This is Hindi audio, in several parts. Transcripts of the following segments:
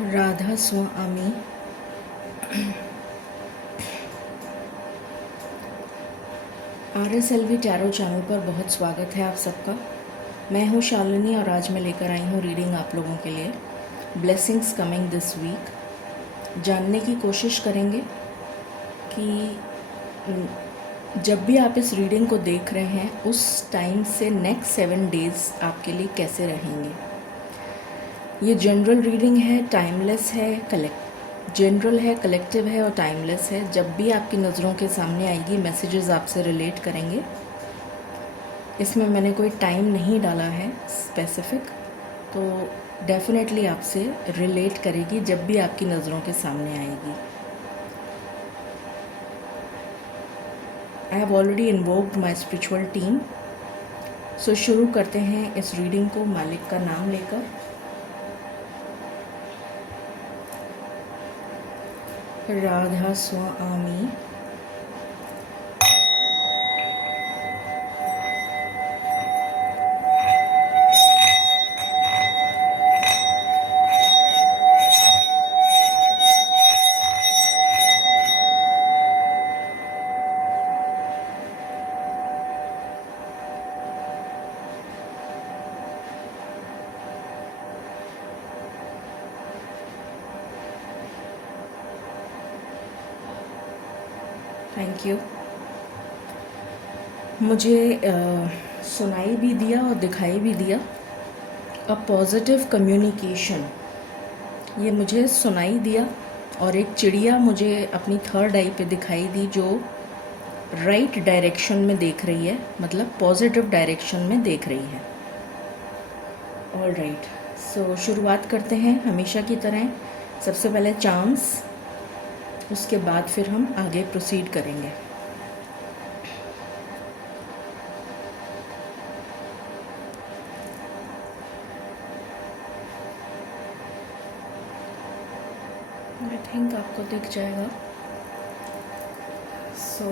राधा स्वामी। RSLV टैरो चैनल पर बहुत स्वागत है आप सबका। मैं हूँ शालिनी और आज मैं लेकर आई हूँ रीडिंग आप लोगों के लिए। Blessings coming this week. जानने की कोशिश करेंगे कि जब भी आप इस रीडिंग को देख रहे हैं उस टाइम से नेक्स्ट 7 डेज़ आपके लिए कैसे रहेंगे। ये जनरल रीडिंग है, टाइमलेस है, जनरल है, कलेक्टिव है और टाइमलेस है। जब भी आपकी नज़रों के सामने आएगी मैसेजेस आपसे रिलेट करेंगे। इसमें मैंने कोई टाइम नहीं डाला है स्पेसिफिक, तो डेफिनेटली आपसे रिलेट करेगी जब भी आपकी नज़रों के सामने आएगी। I have already invoked my spiritual team. So शुरू करते हैं इस रीडिंग को मालिक का नाम लेकर। राधा स्वामी। Thank you. मुझे सुनाई भी दिया और दिखाई भी दिया अ पॉजिटिव कम्युनिकेशन। ये मुझे सुनाई दिया और एक चिड़िया मुझे अपनी थर्ड आई पे दिखाई दी जो राइट डायरेक्शन में देख रही है, मतलब पॉजिटिव डायरेक्शन में देख रही है। ऑल राइट, सो शुरुआत करते हैं हमेशा की तरह। सबसे पहले चांस, उसके बाद फिर हम आगे प्रोसीड करेंगे। आई थिंक आपको दिख जाएगा। सो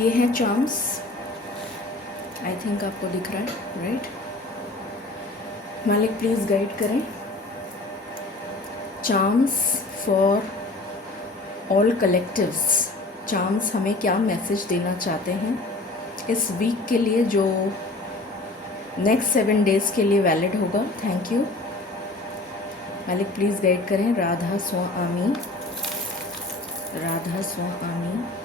ये है चांस। आई थिंक आपको दिख रहा है, राइट? मालिक प्लीज़ गाइड करें। Chance for all collectives. Chance हमें क्या मैसेज देना चाहते हैं इस वीक के लिए जो नेक्स्ट 7 डेज़ के लिए वैलिड होगा। थैंक यू मालिक, प्लीज़ गाइड करें। राधा स्वामी, राधा स्वामी।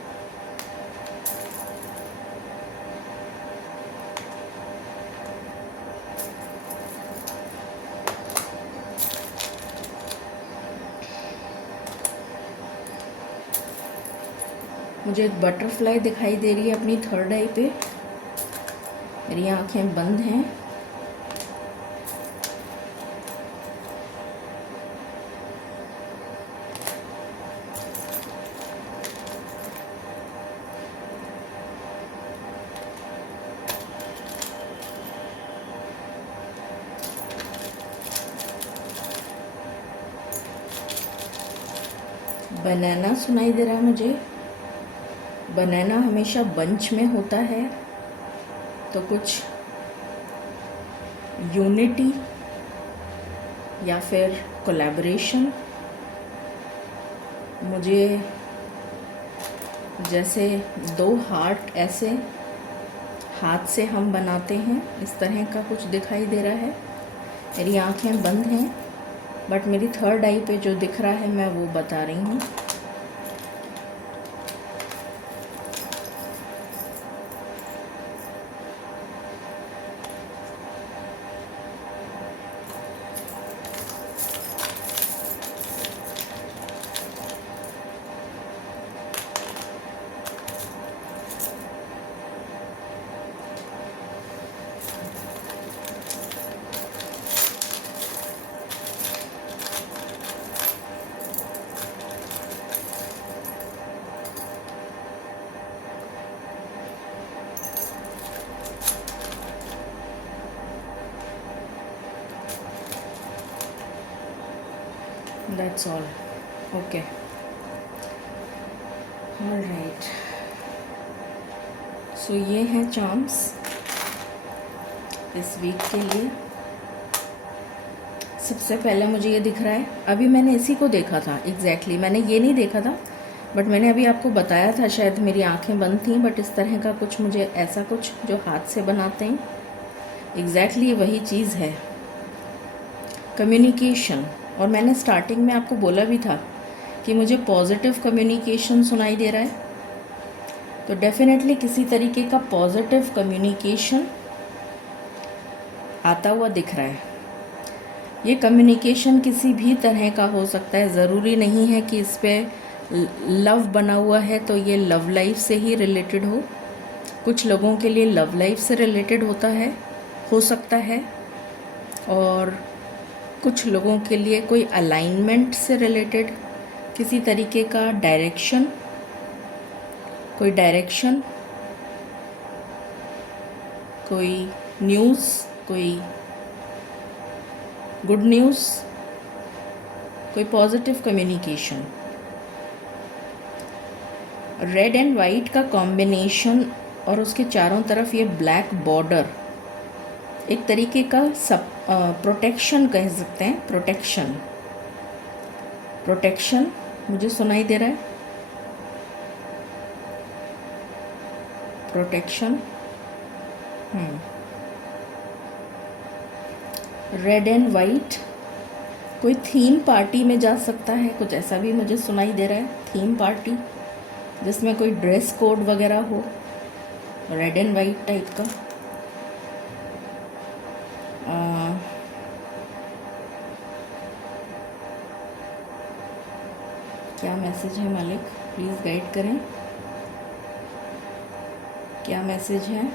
मुझे एक बटरफ्लाई दिखाई दे रही है अपनी थर्ड आई पे। मेरी आंखें बंद हैं। बनाना सुनाई दे रहा है मुझे। बनाना हमेशा बंच में होता है, तो कुछ यूनिटी या फिर कोलैबोरेशन। मुझे जैसे 2 हार्ट ऐसे हाथ से हम बनाते हैं इस तरह का कुछ दिखाई दे रहा है। मेरी आंखें बंद हैं बट मेरी थर्ड आई पे जो दिख रहा है मैं वो बता रही हूँ। That's all. Okay. All right. सो ये है चांस। इस वीक के लिए। सबसे पहले मुझे ये दिख रहा है, अभी मैंने इसी को देखा था एग्जैक्टली, मैंने ये नहीं देखा था बट मैंने अभी आपको बताया था, शायद मेरी आंखें बंद थीं, बट इस तरह का कुछ मुझे ऐसा कुछ जो हाथ से बनाते हैं, एग्जैक्टली वही चीज़ है, कम्युनिकेशन। और मैंने स्टार्टिंग में आपको बोला भी था कि मुझे पॉजिटिव कम्युनिकेशन सुनाई दे रहा है, तो डेफिनेटली किसी तरीके का पॉजिटिव कम्युनिकेशन आता हुआ दिख रहा है। ये कम्युनिकेशन किसी भी तरह का हो सकता है, ज़रूरी नहीं है कि इस पे लव बना हुआ है तो ये लव लाइफ से ही रिलेटेड हो। कुछ लोगों के लिए लव लाइफ से रिलेटेड होता है, हो सकता है, और कुछ लोगों के लिए कोई अलाइनमेंट से रिलेटेड किसी तरीके का डायरेक्शन, कोई डायरेक्शन, कोई न्यूज़, कोई गुड न्यूज़, कोई positive communication. Red and white का कॉम्बिनेशन और उसके चारों तरफ ये ब्लैक बॉर्डर, एक तरीके का सब प्रोटेक्शन कह सकते हैं, प्रोटेक्शन, प्रोटेक्शन मुझे सुनाई दे रहा है, प्रोटेक्शन। रेड एंड वाइट, कोई थीम पार्टी में जा सकता है, कुछ ऐसा भी मुझे सुनाई दे रहा है, थीम पार्टी जिसमें कोई ड्रेस कोड वगैरह हो, रेड एंड वाइट टाइप का। क्या मैसेज है मालिक, प्लीज़ गाइड करें, क्या मैसेज है?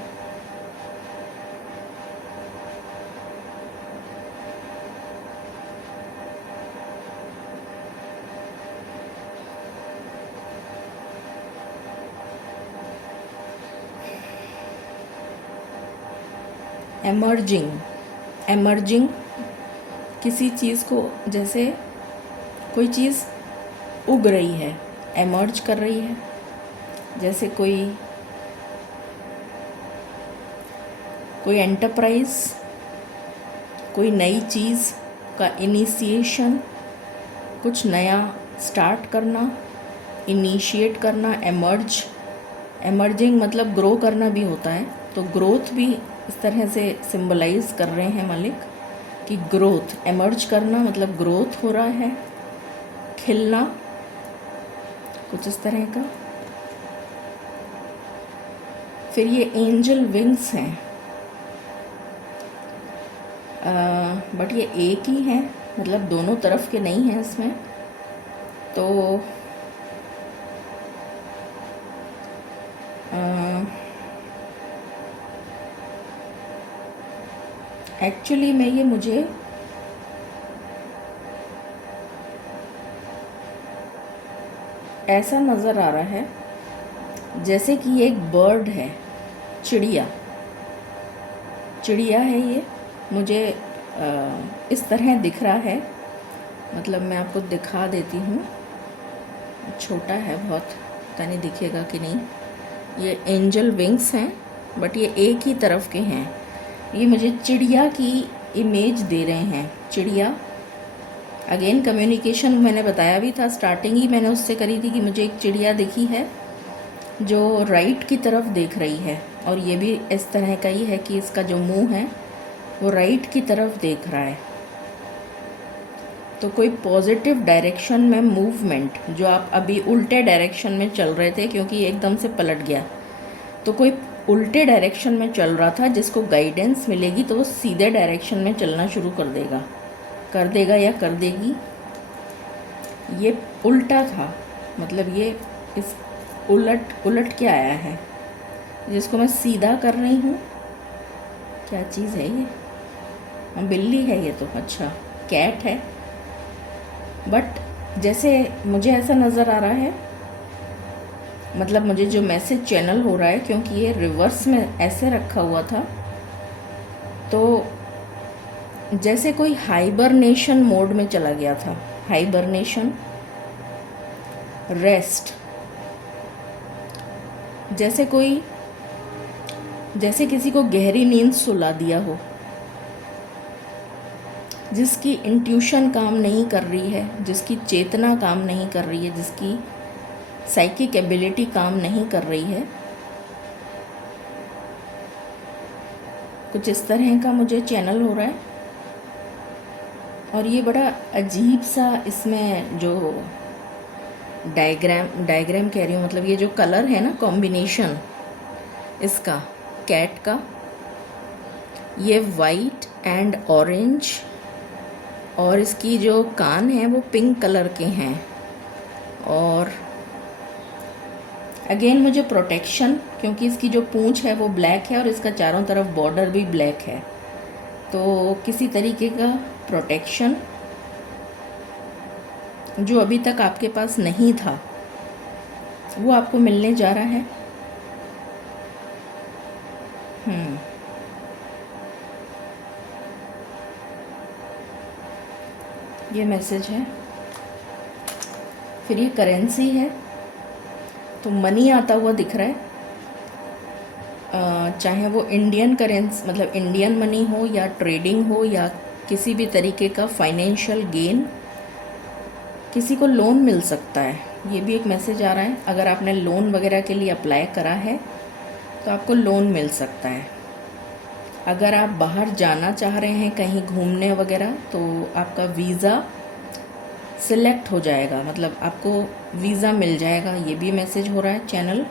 एमर्जिंग, एमर्जिंग किसी चीज़ को, जैसे कोई चीज़ उग रही है, एमर्ज कर रही है, जैसे कोई एंटरप्राइज, कोई नई चीज़ का इनिशिएशन, कुछ नया स्टार्ट करना, इनिशिएट करना, एमर्ज, एमर्जिंग मतलब ग्रो करना भी होता है, तो ग्रोथ भी इस तरह से सिंबलाइज कर रहे हैं मालिक कि ग्रोथ, एमर्ज करना मतलब ग्रोथ हो रहा है, खिलना, कुछ इस तरह का। फिर ये एंजल विंग्स हैं, बट ये एक ही हैं, मतलब दोनों तरफ के नहीं हैं इसमें, तो एक्चुअली में ये मुझे ऐसा नज़र आ रहा है जैसे कि ये एक बर्ड है, चिड़िया, चिड़िया है ये, मुझे इस तरह दिख रहा है, मतलब मैं आपको दिखा देती हूँ, छोटा है बहुत, पता नहीं दिखेगा कि नहीं। ये एंजल विंग्स हैं बट ये एक ही तरफ के हैं, ये मुझे चिड़िया की इमेज दे रहे हैं, चिड़िया। अगेन कम्युनिकेशन मैंने बताया भी था, स्टार्टिंग ही मैंने उससे करी थी कि मुझे एक चिड़िया दिखी है जो राइट की तरफ देख रही है, और ये भी इस तरह का ही है कि इसका जो मुंह है वो राइट की तरफ देख रहा है। तो कोई पॉजिटिव डायरेक्शन में मूवमेंट, जो आप अभी उल्टे डायरेक्शन में चल रहे थे क्योंकि एकदम से पलट गया, तो कोई उल्टे डायरेक्शन में चल रहा था, जिसको गाइडेंस मिलेगी तो वो सीधे डायरेक्शन में चलना शुरू कर देगा या कर देगी। ये उल्टा था, मतलब ये इस उलट के आया है, जिसको मैं सीधा कर रही हूँ। क्या चीज़ है ये? बिल्ली है ये तो, अच्छा कैट है, बट जैसे मुझे ऐसा नज़र आ रहा है, मतलब मुझे जो मैसेज चैनल हो रहा है, क्योंकि ये रिवर्स में ऐसे रखा हुआ था, तो जैसे कोई हाइबरनेशन मोड में चला गया था, हाइबरनेशन, रेस्ट, जैसे किसी को गहरी नींद सुला दिया हो, जिसकी इंट्यूशन काम नहीं कर रही है, जिसकी चेतना काम नहीं कर रही है, जिसकी साइकिक एबिलिटी काम नहीं कर रही है, कुछ इस तरह का मुझे चैनल हो रहा है। और ये बड़ा अजीब सा इसमें जो डायग्राम कह रही हूँ, मतलब ये जो कलर है ना, कॉम्बिनेशन इसका कैट का, ये वाइट एंड ऑरेंज, और इसकी जो कान है वो पिंक कलर के हैं। और अगेन मुझे प्रोटेक्शन, क्योंकि इसकी जो पूंछ है वो ब्लैक है और इसका चारों तरफ बॉर्डर भी ब्लैक है, तो किसी तरीके का प्रोटेक्शन जो अभी तक आपके पास नहीं था वो आपको मिलने जा रहा है। ये मैसेज है। फिर ये करेंसी है, तो मनी आता हुआ दिख रहा है, चाहे वो इंडियन करेंसी मतलब इंडियन मनी हो या ट्रेडिंग हो या किसी भी तरीके का फाइनेंशियल गेन, किसी को लोन मिल सकता है, ये भी एक मैसेज आ रहा है। अगर आपने लोन वगैरह के लिए अप्लाई करा है तो आपको लोन मिल सकता है। अगर आप बाहर जाना चाह रहे हैं कहीं घूमने वगैरह, तो आपका वीज़ा सिलेक्ट हो जाएगा, मतलब आपको वीज़ा मिल जाएगा, ये भी मैसेज हो रहा है चैनल।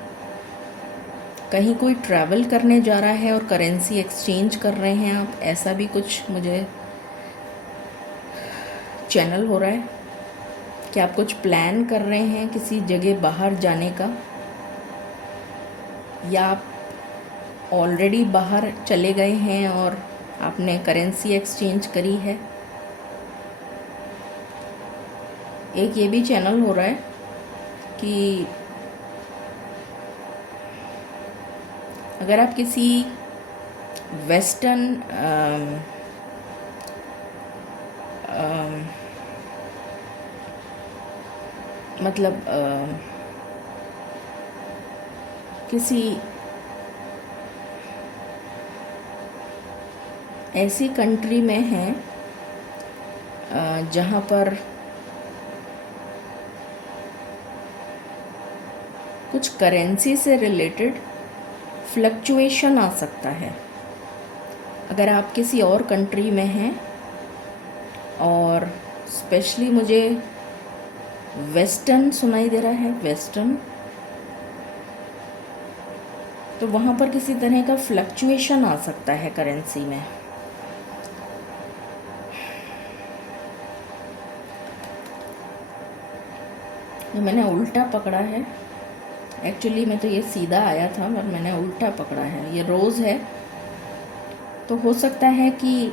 कहीं कोई ट्रैवल करने जा रहा है और करेंसी एक्सचेंज कर रहे हैं आप, ऐसा भी कुछ मुझे चैनल हो रहा है कि आप कुछ प्लान कर रहे हैं किसी जगह बाहर जाने का, या आप ऑलरेडी बाहर चले गए हैं और आपने करेंसी एक्सचेंज करी है। एक ये भी चैनल हो रहा है कि अगर आप किसी वेस्टर्न मतलब किसी ऐसी कंट्री में हैं जहाँ पर कुछ करेंसी से रिलेटेड फ्लक्चुएशन आ सकता है। अगर आप किसी और कंट्री में हैं, और स्पेशली मुझे वेस्टर्न सुनाई दे रहा है, वेस्टर्न, तो वहाँ पर किसी तरह का फ्लक्चुएशन आ सकता है करेंसी में। ये मैंने उल्टा पकड़ा है, एक्चुअली में तो ये सीधा आया था पर मैंने उल्टा पकड़ा है। ये रोज़ है, तो हो सकता है कि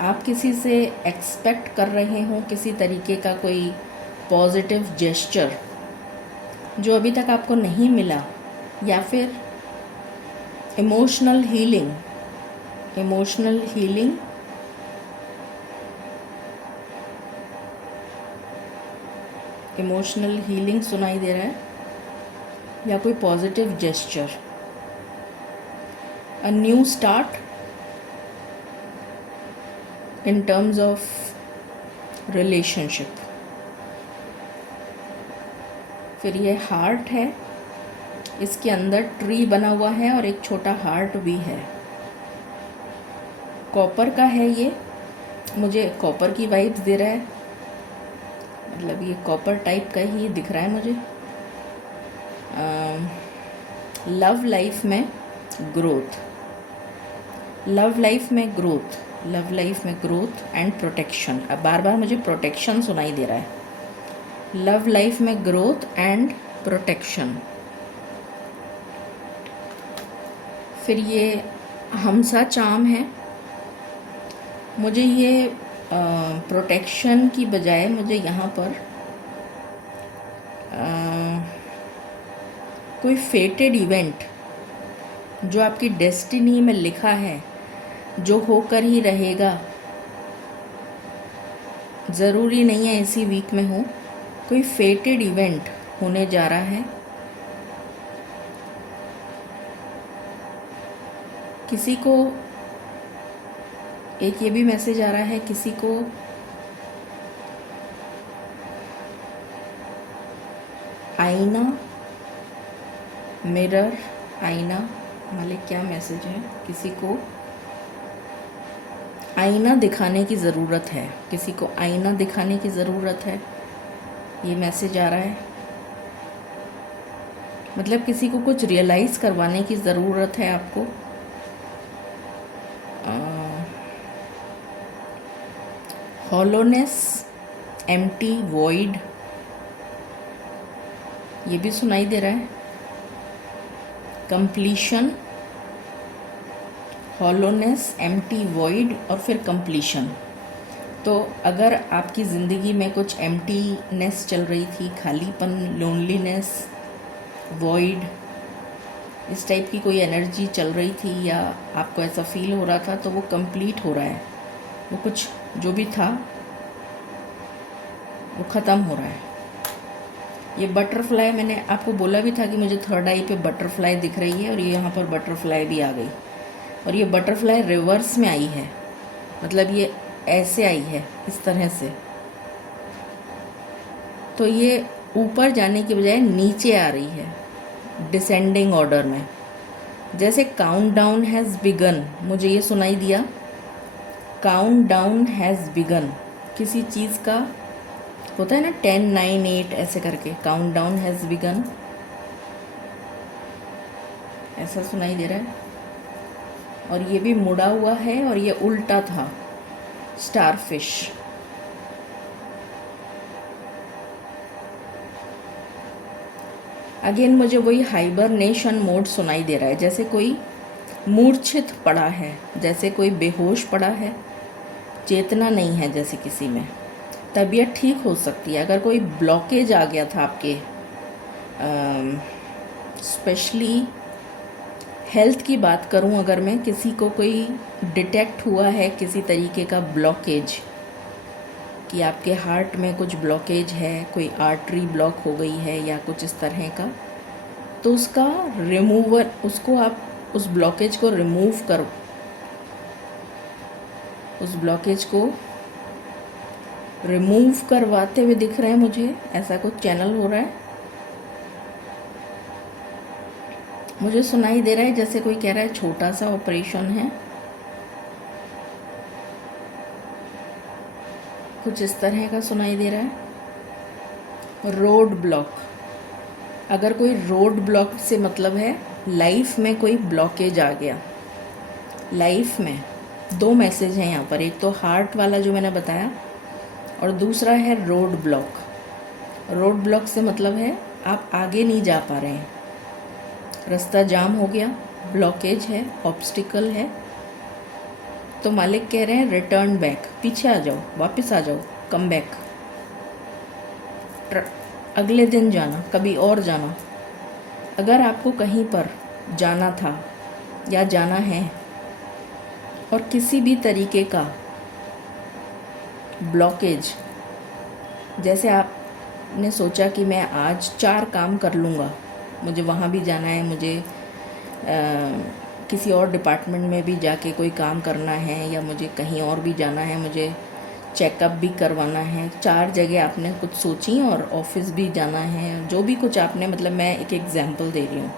आप किसी से एक्सपेक्ट कर रहे हों किसी तरीके का कोई पॉजिटिव जेस्चर जो अभी तक आपको नहीं मिला, या फिर इमोशनल हीलिंग सुनाई दे रहा है, या कोई positive gesture, a new start in terms of relationship. फिर ये हार्ट है, इसके अंदर ट्री बना हुआ है और एक छोटा हार्ट भी है। कॉपर का है ये, मुझे कॉपर की वाइब्स दे रहा है, मतलब ये कॉपर टाइप का ही दिख रहा है मुझे। लव लाइफ में ग्रोथ, लव लाइफ में ग्रोथ एंड प्रोटेक्शन। अब बार बार मुझे प्रोटेक्शन सुनाई दे रहा है, लव लाइफ में ग्रोथ एंड प्रोटेक्शन। फिर ये हमसा चाम है, मुझे ये प्रोटेक्शन की बजाय मुझे यहाँ पर कोई फेटेड इवेंट जो आपकी डेस्टिनी में लिखा है, जो होकर ही रहेगा, ज़रूरी नहीं है इसी वीक में हो, कोई फेटेड इवेंट होने जा रहा है। किसी को एक ये भी मैसेज आ रहा है किसी को आईना, मिरर, आईना, मालिक क्या मैसेज है? किसी को आईना दिखाने की ज़रूरत है, किसी को आईना दिखाने की ज़रूरत है, ये मैसेज आ रहा है। मतलब किसी को कुछ रियलाइज़ करवाने की ज़रूरत है आपको। हॉलोनेस, एम्प्टी, वॉइड, ये भी सुनाई दे रहा है। कंप्लीशन, हॉलोनेस, एम्प्टी, वॉइड और फिर कंप्लीशन। तो अगर आपकी ज़िंदगी में कुछ एम्प्टीनेस चल रही थी, खालीपन, लोनलीनेस, वॉइड, इस टाइप की कोई एनर्जी चल रही थी या आपको ऐसा फील हो रहा था, तो वो कंप्लीट हो रहा है। वो कुछ जो भी था वो ख़त्म हो रहा है। ये बटरफ्लाई, मैंने आपको बोला भी था कि मुझे थर्ड आई पे बटरफ्लाई दिख रही है और ये यहाँ पर बटरफ्लाई भी आ गई। और ये बटरफ्लाई रिवर्स में आई है, मतलब ये ऐसे आई है इस तरह से। तो ये ऊपर जाने की बजाय नीचे आ रही है, डिसेंडिंग ऑर्डर में। जैसे काउंट डाउन हैज़ बिगन, मुझे ये सुनाई दिया, काउंट डाउन हैज़ बिगन। किसी चीज़ का होता है ना 10, 9, 8 ऐसे करके, काउंट डाउन हैज़ बिगन, ऐसा सुनाई दे रहा है। और ये भी मुड़ा हुआ है और ये उल्टा था, स्टारफिश। अगेन मुझे वही हाइबरनेशन मोड सुनाई दे रहा है, जैसे कोई मूर्छित पड़ा है, जैसे कोई बेहोश पड़ा है, चेतना नहीं है जैसे किसी में। तबीयत ठीक हो सकती है। अगर कोई ब्लॉकेज आ गया था आपके, स्पेशली हेल्थ की बात करूं, अगर मैं, किसी को कोई डिटेक्ट हुआ है किसी तरीके का ब्लॉकेज, कि आपके हार्ट में कुछ ब्लॉकेज है, कोई आर्टरी ब्लॉक हो गई है या कुछ इस तरह का, तो उसका रिमूवर, उसको आप उस ब्लॉकेज को रिमूव करो, उस ब्लॉकेज को रिमूव करवाते हुए दिख रहे हैं मुझे, ऐसा कुछ चैनल हो रहा है। मुझे सुनाई दे रहा है जैसे कोई कह रहा है छोटा सा ऑपरेशन है, कुछ इस तरह का सुनाई दे रहा है। रोड ब्लॉक, अगर कोई रोड ब्लॉक से मतलब है लाइफ में कोई ब्लॉकेज आ गया। लाइफ में दो मैसेज हैं यहाँ पर, एक तो हार्ट वाला जो मैंने बताया और दूसरा है रोड ब्लॉक। रोड ब्लॉक से मतलब है आप आगे नहीं जा पा रहे हैं, रास्ता जाम हो गया, ब्लॉकेज है, ऑब्स्टिकल है। तो मालिक कह रहे हैं रिटर्न बैक, पीछे आ जाओ, वापस आ जाओ, कम बैक, अगले दिन जाना, कभी और जाना। अगर आपको कहीं पर जाना था या जाना है और किसी भी तरीके का ब्लॉकेज, जैसे आपने सोचा कि मैं आज 4 काम कर लूँगा, मुझे वहाँ भी जाना है, मुझे किसी और डिपार्टमेंट में भी जाके कोई काम करना है, या मुझे कहीं और भी जाना है, मुझे चेकअप भी करवाना है। 4 जगह आपने कुछ सोची और ऑफिस भी जाना है, जो भी कुछ आपने, मतलब मैं एक एग्जांपल दे रही हूँ।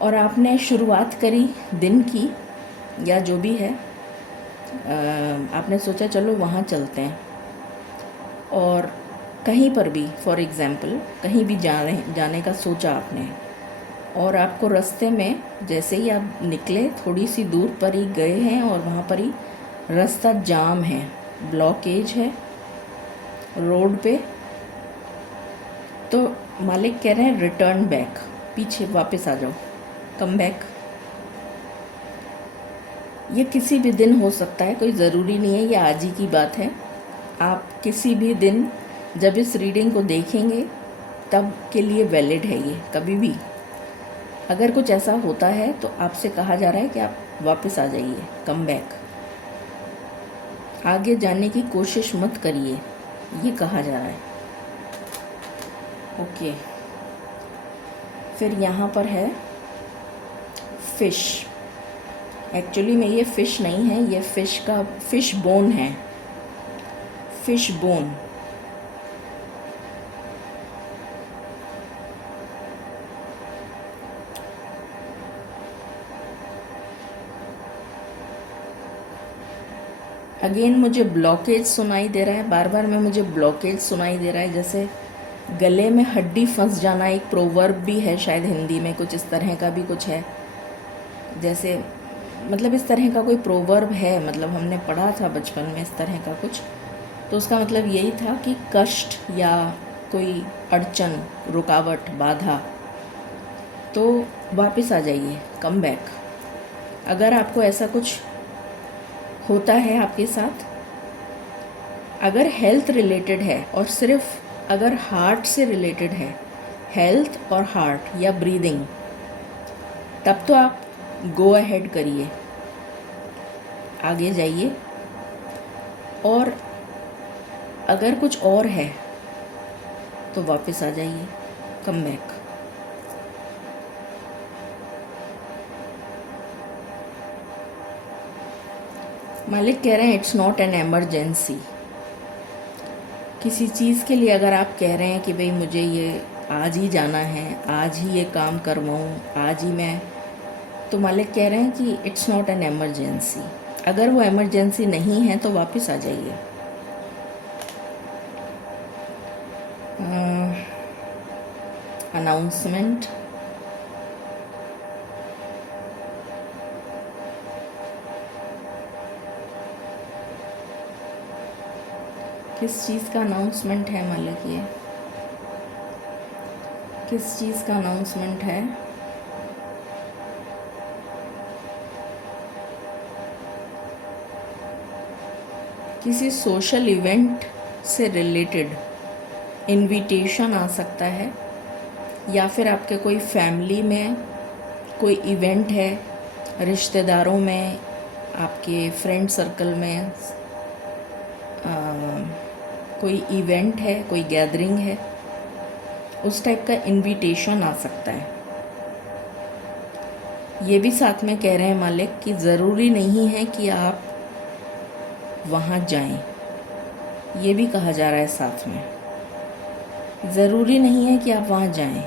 और आपने शुरुआत करी दिन की या जो भी है, आपने सोचा चलो वहाँ चलते हैं, और कहीं पर भी, फॉर एग्ज़ाम्पल कहीं भी जाने का सोचा आपने, और आपको रास्ते में जैसे ही आप निकले थोड़ी सी दूर पर ही गए हैं और वहाँ पर ही रास्ता जाम है, ब्लॉकेज है रोड पे, तो मालिक कह रहे हैं रिटर्न बैक, पीछे वापस आ जाओ, कम बैक। ये किसी भी दिन हो सकता है, कोई ज़रूरी नहीं है ये आज ही की बात है। आप किसी भी दिन जब इस रीडिंग को देखेंगे तब के लिए वैलिड है ये, कभी भी अगर कुछ ऐसा होता है तो आपसे कहा जा रहा है कि आप वापस आ जाइए, कम बैक, आगे जाने की कोशिश मत करिए, ये कहा जा रहा है। ओके, फिर यहाँ पर है फिश, एक्चुअली में ये फ़िश नहीं है, ये फ़िश बोन है, फ़िश बोन। अगेन मुझे ब्लॉकेज सुनाई दे रहा है, बार बार में मुझे ब्लॉकेज सुनाई दे रहा है, जैसे गले में हड्डी फंस जाना। एक प्रोवर्ब भी है शायद हिंदी में, कुछ इस तरह का भी कुछ है, जैसे मतलब इस तरह का कोई प्रोवर्ब है, मतलब हमने पढ़ा था बचपन में इस तरह का कुछ। तो उसका मतलब यही था कि कष्ट या कोई अड़चन, रुकावट, बाधा, तो वापस आ जाइए, कम बैक। अगर आपको ऐसा कुछ होता है आपके साथ, अगर हेल्थ रिलेटेड है और सिर्फ अगर हार्ट से रिलेटेड है, हेल्थ और हार्ट या ब्रीदिंग, तब तो आप गो अहेड करिए, आगे जाइए। और अगर कुछ और है तो वापस आ जाइए, कम बैक। मालिक कह रहे हैं इट्स नॉट एन एमरजेंसी। किसी चीज़ के लिए अगर आप कह रहे हैं कि भाई मुझे ये आज ही जाना है, आज ही ये काम करवाऊँ, आज ही मैं, तो मालिक कह रहे हैं कि इट्स नॉट एन एमरजेंसी। अगर वो एमरजेंसी नहीं है तो वापस आ जाइए। अनाउंसमेंट, किस चीज़ का अनाउंसमेंट है मालिक? ये किस चीज़ का अनाउंसमेंट है? किसी सोशल इवेंट से रिलेटेड इनविटेशन आ सकता है, या फिर आपके कोई फैमिली में कोई इवेंट है, रिश्तेदारों में, आपके फ्रेंड सर्कल में कोई इवेंट है, कोई गैदरिंग है, उस टाइप का इनविटेशन आ सकता है। ये भी साथ में कह रहे हैं मालिक कि ज़रूरी नहीं है कि आप वहाँ जाएं, ये भी कहा जा रहा है साथ में, ज़रूरी नहीं है कि आप वहाँ जाएं।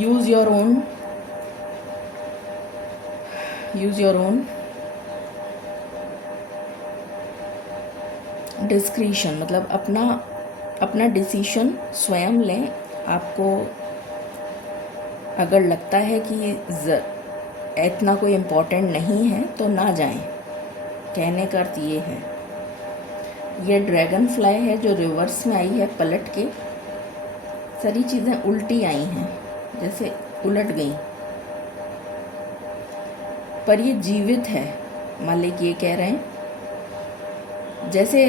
यूज़ योर ओन डिस्क्रिशन, मतलब अपना डिसीशन स्वयं लें। आपको अगर लगता है कि इतना कोई इम्पोर्टेंट नहीं है तो ना जाएं। कहने का अर्थ ये है। ये ड्रैगन फ्लाई है जो रिवर्स में आई है, पलट के सारी चीज़ें उल्टी आई हैं, जैसे उलट गई, पर ये जीवित है। मालिक ये कह रहे हैं जैसे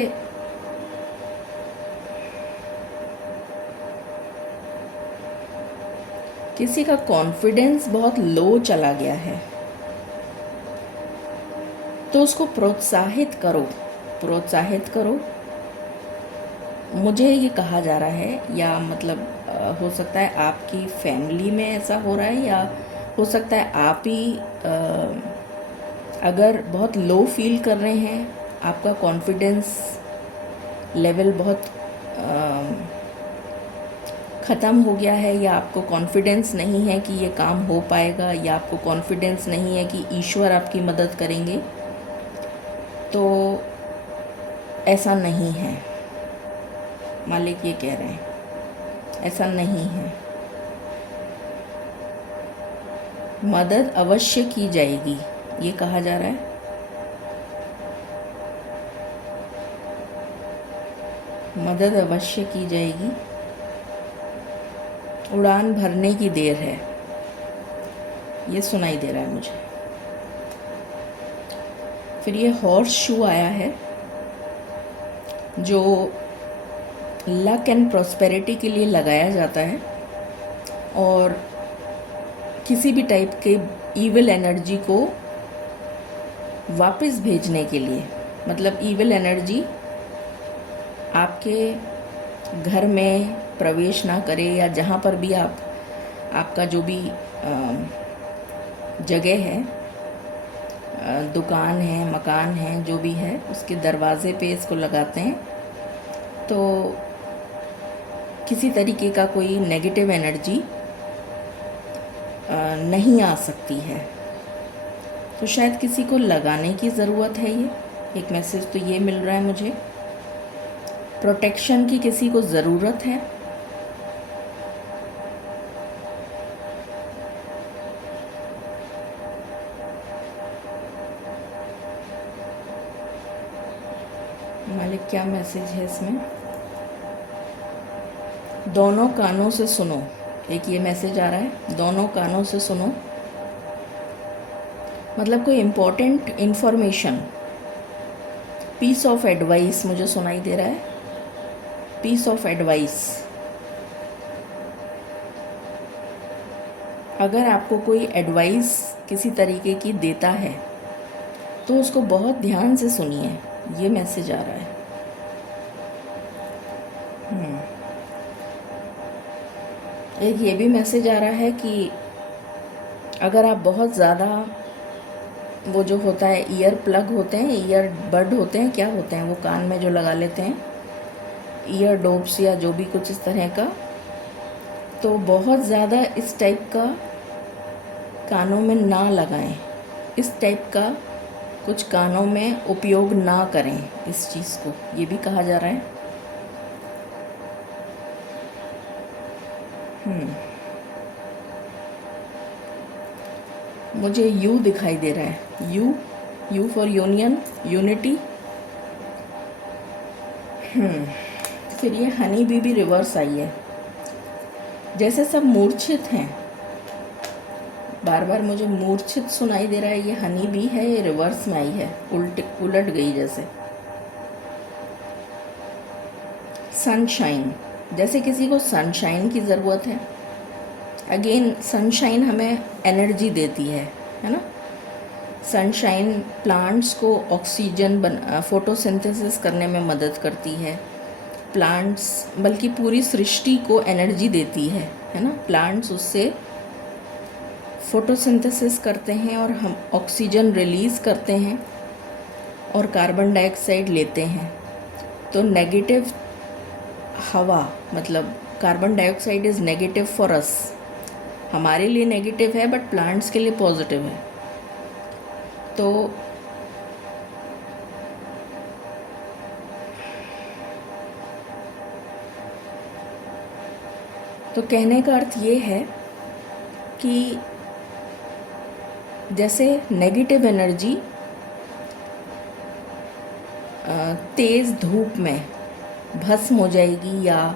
किसी का कॉन्फिडेंस बहुत लो चला गया है, तो उसको प्रोत्साहित करो। मुझे ये कहा जा रहा है, या मतलब हो सकता है आपकी फैमिली में ऐसा हो रहा है, या हो सकता है आप ही अगर बहुत लो फील कर रहे हैं, आपका कॉन्फिडेंस लेवल बहुत ख़त्म हो गया है, या आपको कॉन्फिडेंस नहीं है कि ये काम हो पाएगा, या आपको कॉन्फिडेंस नहीं है कि ईश्वर आपकी मदद करेंगे, तो ऐसा नहीं है। मालिक ये कह रहे हैं ऐसा नहीं है, मदद अवश्य की जाएगी, ये कहा जा रहा है। मदद अवश्य की जाएगी, उड़ान भरने की देर है, ये सुनाई दे रहा है मुझे। फिर ये हॉर्स शू आया है जो लक एंड प्रॉस्पेरिटी के लिए लगाया जाता है, और किसी भी टाइप के ईविल एनर्जी को वापस भेजने के लिए, मतलब ईविल एनर्जी आपके घर में प्रवेश ना करे, या जहाँ पर भी आपका जो भी जगह है, दुकान है, मकान है, जो भी है, उसके दरवाज़े पे इसको लगाते हैं तो किसी तरीके का कोई नेगेटिव एनर्जी नहीं आ सकती है। तो शायद किसी को लगाने की ज़रूरत है। ये एक मैसेज तो ये मिल रहा है मुझे, प्रोटेक्शन की किसी को ज़रूरत है। मालिक क्या मैसेज है इसमें? दोनों कानों से सुनो, एक ये मैसेज आ रहा है, दोनों कानों से सुनो। मतलब कोई important information, piece of advice मुझे सुनाई दे रहा है, पीस ऑफ एडवाइस। अगर आपको कोई एडवाइस किसी तरीके की देता है तो उसको बहुत ध्यान से सुनिए, ये मैसेज आ रहा है। एक ये भी मैसेज आ रहा है कि अगर आप बहुत ज़्यादा वो जो होता है ईयर प्लग होते हैं, ईयर बड होते हैं, क्या होते हैं वो कान में जो लगा लेते हैं, ईयर डोप्स या जो भी कुछ इस तरह का, तो बहुत ज़्यादा इस टाइप का कानों में ना लगाएं, इस टाइप का कुछ कानों में उपयोग ना करें इस चीज़ को, ये भी कहा जा रहा है। मुझे यू दिखाई दे रहा है, यू फॉर यूनियन, यूनिटी। फिर ये हनी बी भी रिवर्स आई है, जैसे सब मूर्छित हैं, बार बार मुझे मूर्छित सुनाई दे रहा है। ये हनी बी है, ये रिवर्स में आई है, उलट गई जैसे। सनशाइन, जैसे किसी को सनशाइन की ज़रूरत है। अगेन सनशाइन हमें एनर्जी देती है ना। सनशाइन प्लांट्स को ऑक्सीजन फोटोसिंथेसिस करने में मदद करती है। प्लांट्स बल्कि पूरी सृष्टि को एनर्जी देती है ना। प्लांट्स उससे फोटोसिंथेसिस करते हैं और हम ऑक्सीजन रिलीज़ करते हैं और कार्बन डाइऑक्साइड लेते हैं। तो नेगेटिव हवा, मतलब carbon dioxide is negative for us, हमारे लिए नेगेटिव है बट प्लांट्स के लिए पॉजिटिव है। तो कहने का अर्थ ये है कि जैसे नेगेटिव एनर्जी तेज़ धूप में भस्म हो जाएगी, या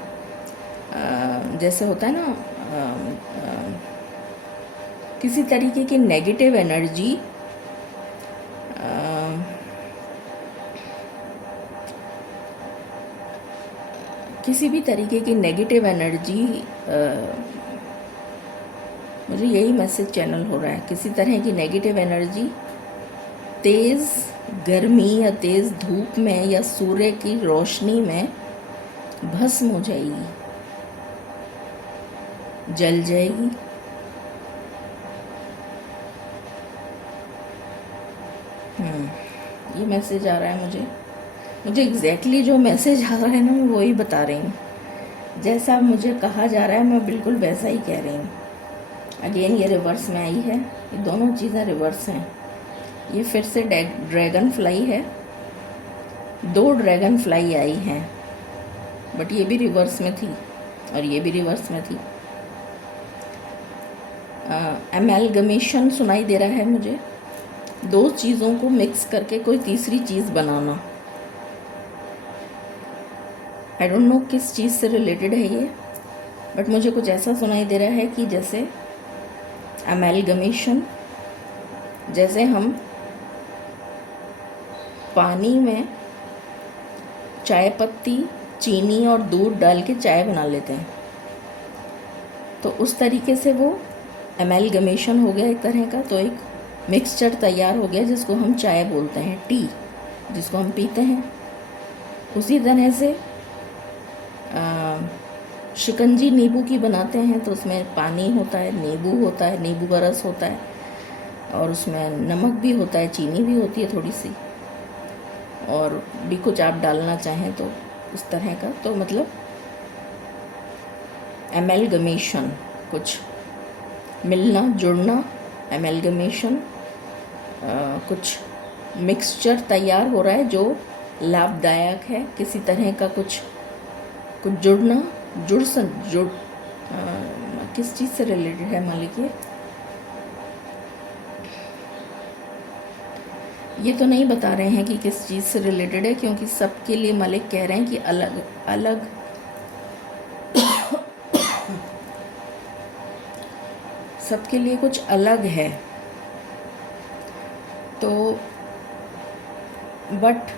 जैसे होता है ना किसी तरीके की नेगेटिव एनर्जी किसी भी तरीके की नेगेटिव एनर्जी, मुझे यही मैसेज चैनल हो रहा है, किसी तरह की नेगेटिव एनर्जी तेज़ गर्मी या तेज़ धूप में या सूर्य की रोशनी में भस्म हो जाएगी, जल जाएगी। ये मैसेज आ रहा है मुझे एग्जैक्टली जो मैसेज आ रहा है ना, मैं वही बता रही हूँ। जैसा मुझे कहा जा रहा है मैं बिल्कुल वैसा ही कह रही हूँ। अगेन ये रिवर्स में आई है, ये दोनों चीज़ें रिवर्स हैं। ये फिर से ड्रैगन फ्लाई है, 2 ड्रैगन फ्लाई आई हैं, बट ये भी रिवर्स में थी और ये भी रिवर्स में थी। एमैलगमेशन सुनाई दे रहा है मुझे, 2 चीज़ों को मिक्स करके कोई तीसरी चीज़ बनाना। आई डोंट नो किस चीज़ से रिलेटेड है ये, बट मुझे कुछ ऐसा सुनाई दे रहा है कि जैसे एमैलगमेशन, जैसे हम पानी में चाय पत्ती, चीनी और दूध डाल के चाय बना लेते हैं, तो उस तरीके से वो एमैलगमेशन हो गया एक तरह का। तो एक मिक्सचर तैयार हो गया जिसको हम चाय बोलते हैं, टी जिसको हम पीते हैं। उसी तरह से शिकंजी नींबू की बनाते हैं, तो उसमें पानी होता है, नींबू होता है, नींबू का रस होता है, और उसमें नमक भी होता है, चीनी भी होती है थोड़ी सी, और भी कुछ आप डालना चाहें तो इस तरह का। तो मतलब एमेलगमेशन, कुछ मिलना जुड़ना, एमेलगमेशन, कुछ मिक्सचर तैयार हो रहा है जो लाभदायक है, किसी तरह का कुछ कुछ जुड़ना, जुड़ किस चीज़ से रिलेटेड है मालिक? ये तो नहीं बता रहे हैं कि किस चीज़ से रिलेटेड है, क्योंकि सबके लिए मालिक कह रहे हैं कि अलग अलग सबके लिए कुछ अलग है। तो बट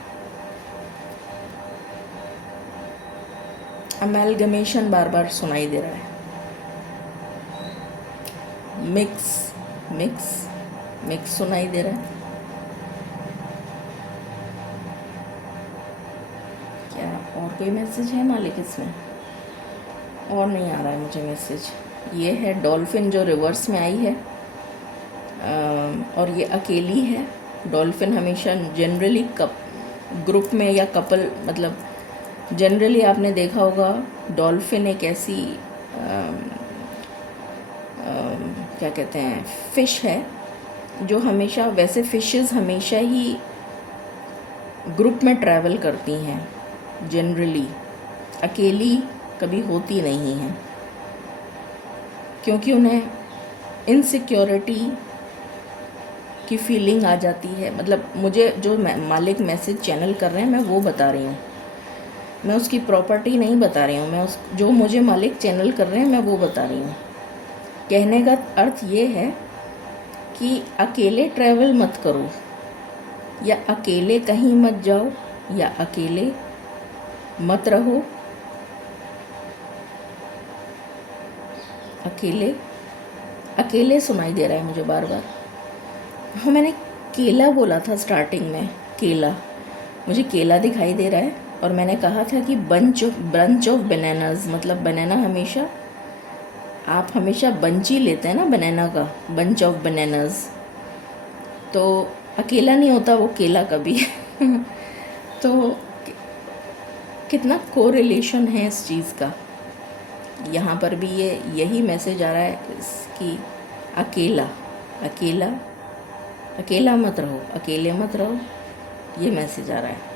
अमेलगमेशन बार बार सुनाई दे रहा है, मिक्स मिक्स मिक्स सुनाई दे रहा है। क्या और कोई मैसेज है मालिक इसमें? और नहीं आ रहा है मुझे मैसेज। ये है डॉल्फिन जो रिवर्स में आई है, और ये अकेली है। डॉल्फिन हमेशा जनरली ग्रुप में या कपल, मतलब जनरली आपने देखा होगा डॉल्फिन एक ऐसी क्या कहते हैं, फ़िश है जो हमेशा, वैसे फ़िशेस हमेशा ही ग्रुप में ट्रैवल करती हैं, जनरली अकेली कभी होती नहीं हैं, क्योंकि उन्हें इनसिक्योरिटी की फीलिंग आ जाती है। मतलब मुझे जो मालिक मैसेज चैनल कर रहे हैं मैं वो बता रही हूँ, मैं उसकी प्रॉपर्टी नहीं बता रही हूँ, मैं जो मुझे मालिक चैनल कर रहे हैं मैं वो बता रही हूँ। कहने का अर्थ ये है कि अकेले ट्रैवल मत करो, या अकेले कहीं मत जाओ, या अकेले मत रहो। अकेले अकेले सुनाई दे रहा है मुझे बार बार। हाँ, मैंने केला बोला था स्टार्टिंग में, केला, मुझे केला दिखाई दे रहा है। और मैंने कहा था कि बंच ऑफ बनानाज, मतलब बनाना हमेशा, आप हमेशा बंच ही लेते हैं ना बनाना का, बंच ऑफ बनानाज, तो अकेला नहीं होता वो केला कभी। तो कितना कोरिलेशन है इस चीज़ का। यहाँ पर भी ये यही मैसेज आ रहा है कि अकेला अकेला अकेला मत रहो, अकेले मत रहो, ये मैसेज आ रहा है।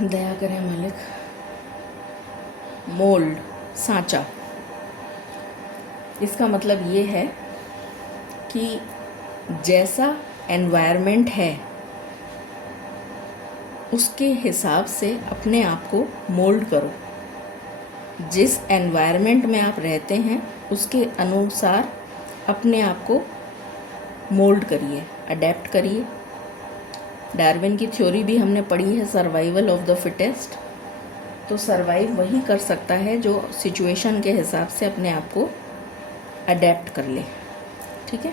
दया करें मालिक। मोल्ड, सांचा, इसका मतलब ये है कि जैसा एनवायरनमेंट है उसके हिसाब से अपने आप को मोल्ड करो। जिस एनवायरनमेंट में आप रहते हैं उसके अनुसार अपने आप को मोल्ड करिए, अडेप्ट करिए। डार्विन की थ्योरी भी हमने पढ़ी है, सर्वाइवल ऑफ द फिटेस्ट। तो सर्वाइव वही कर सकता है जो सिचुएशन के हिसाब से अपने आप को अडेप्ट कर ले। ठीक है,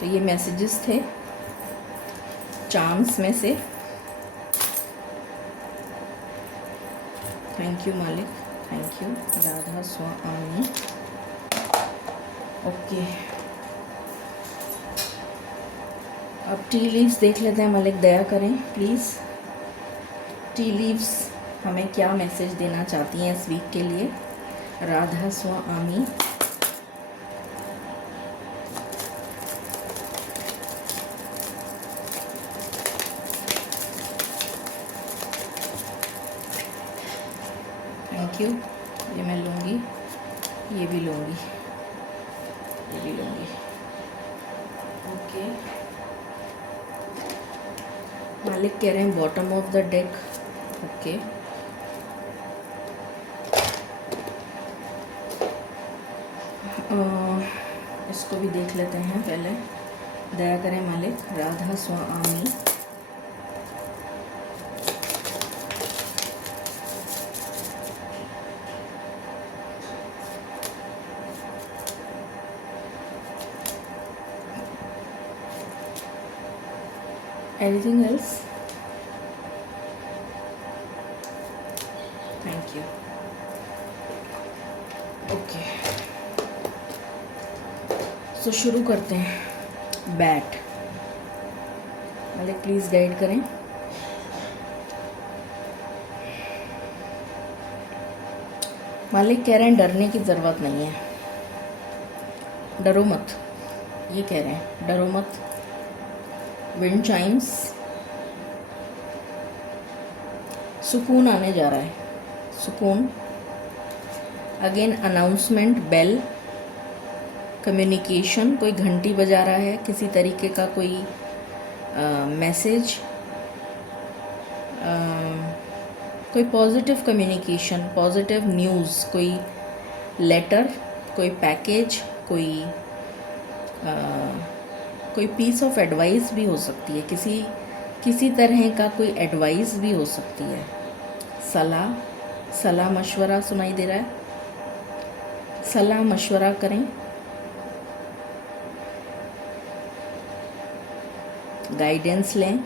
तो ये मैसेजेस थे चार्म्स में से। थैंक यू मालिक, thank you. Radha Swami. Okay, अब टी लीव्स देख लेते हैं मालिक, दया करें प्लीज़। टी लीव्स हमें क्या मैसेज देना चाहती हैं इस वीक के लिए? राधा स्वामी। Thank you. ये मैं लूँगी, ये भी लूँगी, ये भी लूँगी। ओके, मालिक कह रहे हैं bottom of the deck. Okay, इसको भी देख लेते हैं पहले। दया करें मालिक, Radha Swami. Anything else? Thank you. Okay, so शुरू करते हैं। बैट मालिक प्लीज़ गाइड करें। मालिक कह रहे हैं डरने की ज़रूरत नहीं है, डरो मत, ये कह रहे हैं डरो मत। विंड चाइम्स, सुकून आने जा रहा है, सुकून। अगेन अनाउंसमेंट, बेल, कम्युनिकेशन, कोई घंटी बजा रहा है, किसी तरीके का कोई मैसेज, कोई पॉजिटिव कम्युनिकेशन, पॉजिटिव न्यूज़, कोई लेटर, कोई पैकेज, कोई पीस ऑफ एडवाइस भी हो सकती है, किसी तरह का कोई एडवाइस भी हो सकती है। सलाह मशवरा सुनाई दे रहा है, सलाह मशवरा करें, गाइडेंस लें,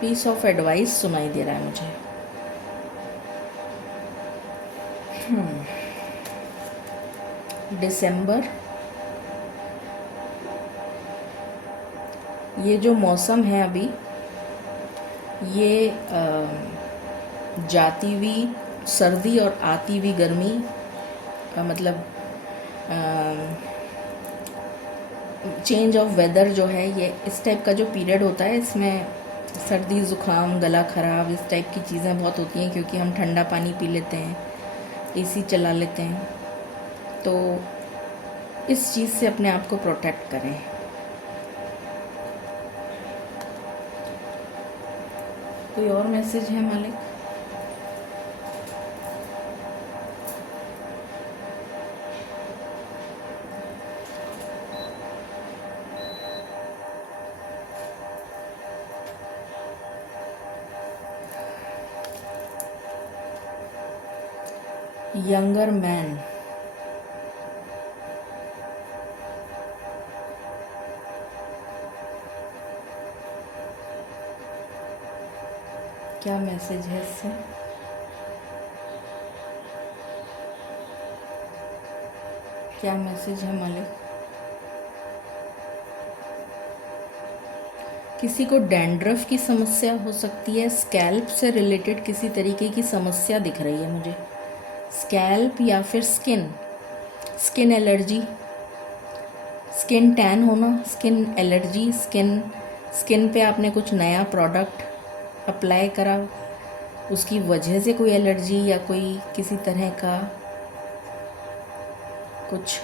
पीस ऑफ एडवाइस सुनाई दे रहा है मुझे। दिसंबर, ये जो मौसम है अभी, ये जाती हुई सर्दी और आती हुई गर्मी, मतलब चेंज ऑफ वेदर जो है, ये इस टाइप का जो पीरियड होता है, इसमें सर्दी ज़ुकाम, गला ख़राब, इस टाइप की चीज़ें बहुत होती हैं, क्योंकि हम ठंडा पानी पी लेते हैं, एसी चला लेते हैं। तो इस चीज़ से अपने आप को प्रोटेक्ट करें। कोई और मैसेज है मालिक? यंगर मैन, क्या मैसेज है इससे? क्या मैसेज है मालिक? किसी को डैंड्रफ की समस्या हो सकती है, स्कैल्प से रिलेटेड किसी तरीके की समस्या दिख रही है मुझे, स्कैल्प या फिर स्किन एलर्जी, स्किन टैन होना, स्किन एलर्जी, स्किन पे आपने कुछ नया प्रोडक्ट अप्लाई करा, उसकी वजह से कोई एलर्जी या कोई किसी तरह का कुछ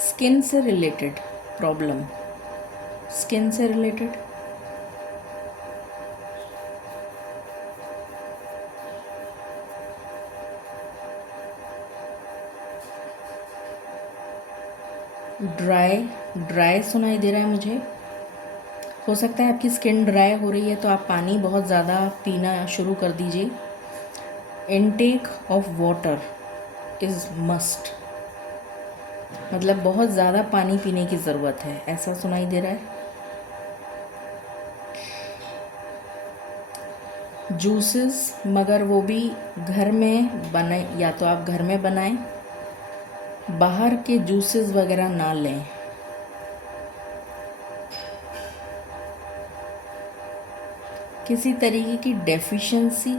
स्किन से रिलेटेड प्रॉब्लम, स्किन से रिलेटेड। ड्राई सुनाई दे रहा है मुझे। हो सकता है आपकी स्किन ड्राई हो रही है, तो आप पानी बहुत ज़्यादा पीना शुरू कर दीजिए। Intake of water is must, मतलब बहुत ज़्यादा पानी पीने की ज़रूरत है, ऐसा सुनाई दे रहा है। जूसेस, मगर वो भी घर में बनाए, या तो आप घर में बनाएं, बाहर के जूसेस वगैरह ना लें। किसी तरीके की डेफिशिएंसी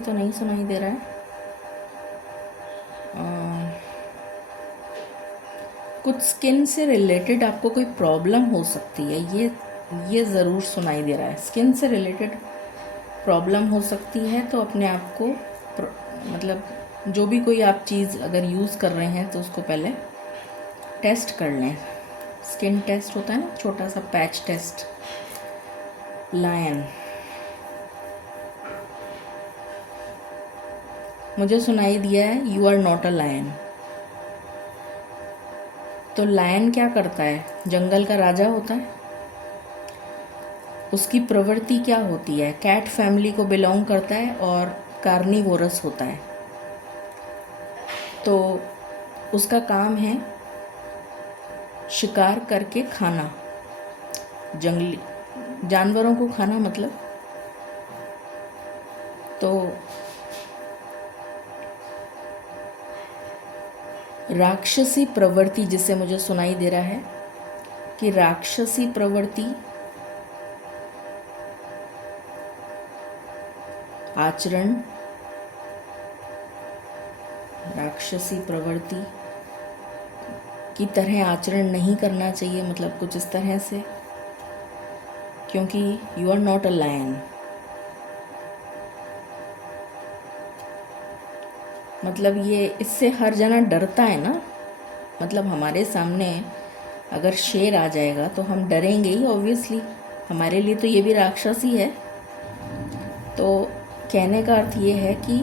तो नहीं सुनाई दे रहा है। कुछ स्किन से रिलेटेड आपको कोई प्रॉब्लम हो सकती है, ये ज़रूर सुनाई दे रहा है। स्किन से रिलेटेड प्रॉब्लम हो सकती है, तो अपने आप को मतलब जो भी कोई आप चीज़ अगर यूज़ कर रहे हैं तो उसको पहले टेस्ट कर लें। स्किन टेस्ट होता है ना, छोटा सा पैच टेस्ट। लायन, मुझे सुनाई दिया है you are not a lion. तो लायन क्या करता है? जंगल का राजा होता है। उसकी प्रवृत्ति क्या होती है? कैट फैमिली को बिलोंग करता है और कार्निवोरस होता है। तो उसका काम है शिकार करके खाना, जंगली जानवरों को खाना मतलब। तो राक्षसी प्रवृत्ति जिससे मुझे सुनाई दे रहा है कि राक्षसी प्रवृत्ति, आचरण, राक्षसी प्रवृत्ति की तरह आचरण नहीं करना चाहिए, मतलब कुछ इस तरह से, क्योंकि you are not a lion. मतलब ये इससे हर जना डरता है ना। मतलब हमारे सामने अगर शेर आ जाएगा तो हम डरेंगे ही ऑब्वियसली, हमारे लिए तो ये भी राक्षस ही है। तो कहने का अर्थ ये है कि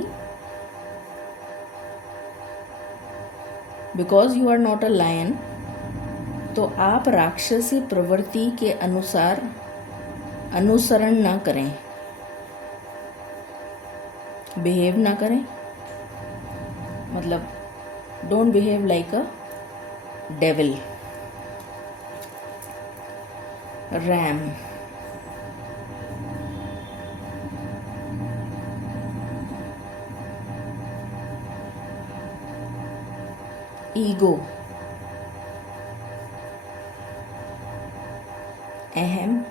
because you are not a lion, तो आप राक्षसी प्रवृत्ति के अनुसार अनुसरण ना करें, बिहेव ना करें। मतलब don't behave like a devil. RAM, ego, अहम,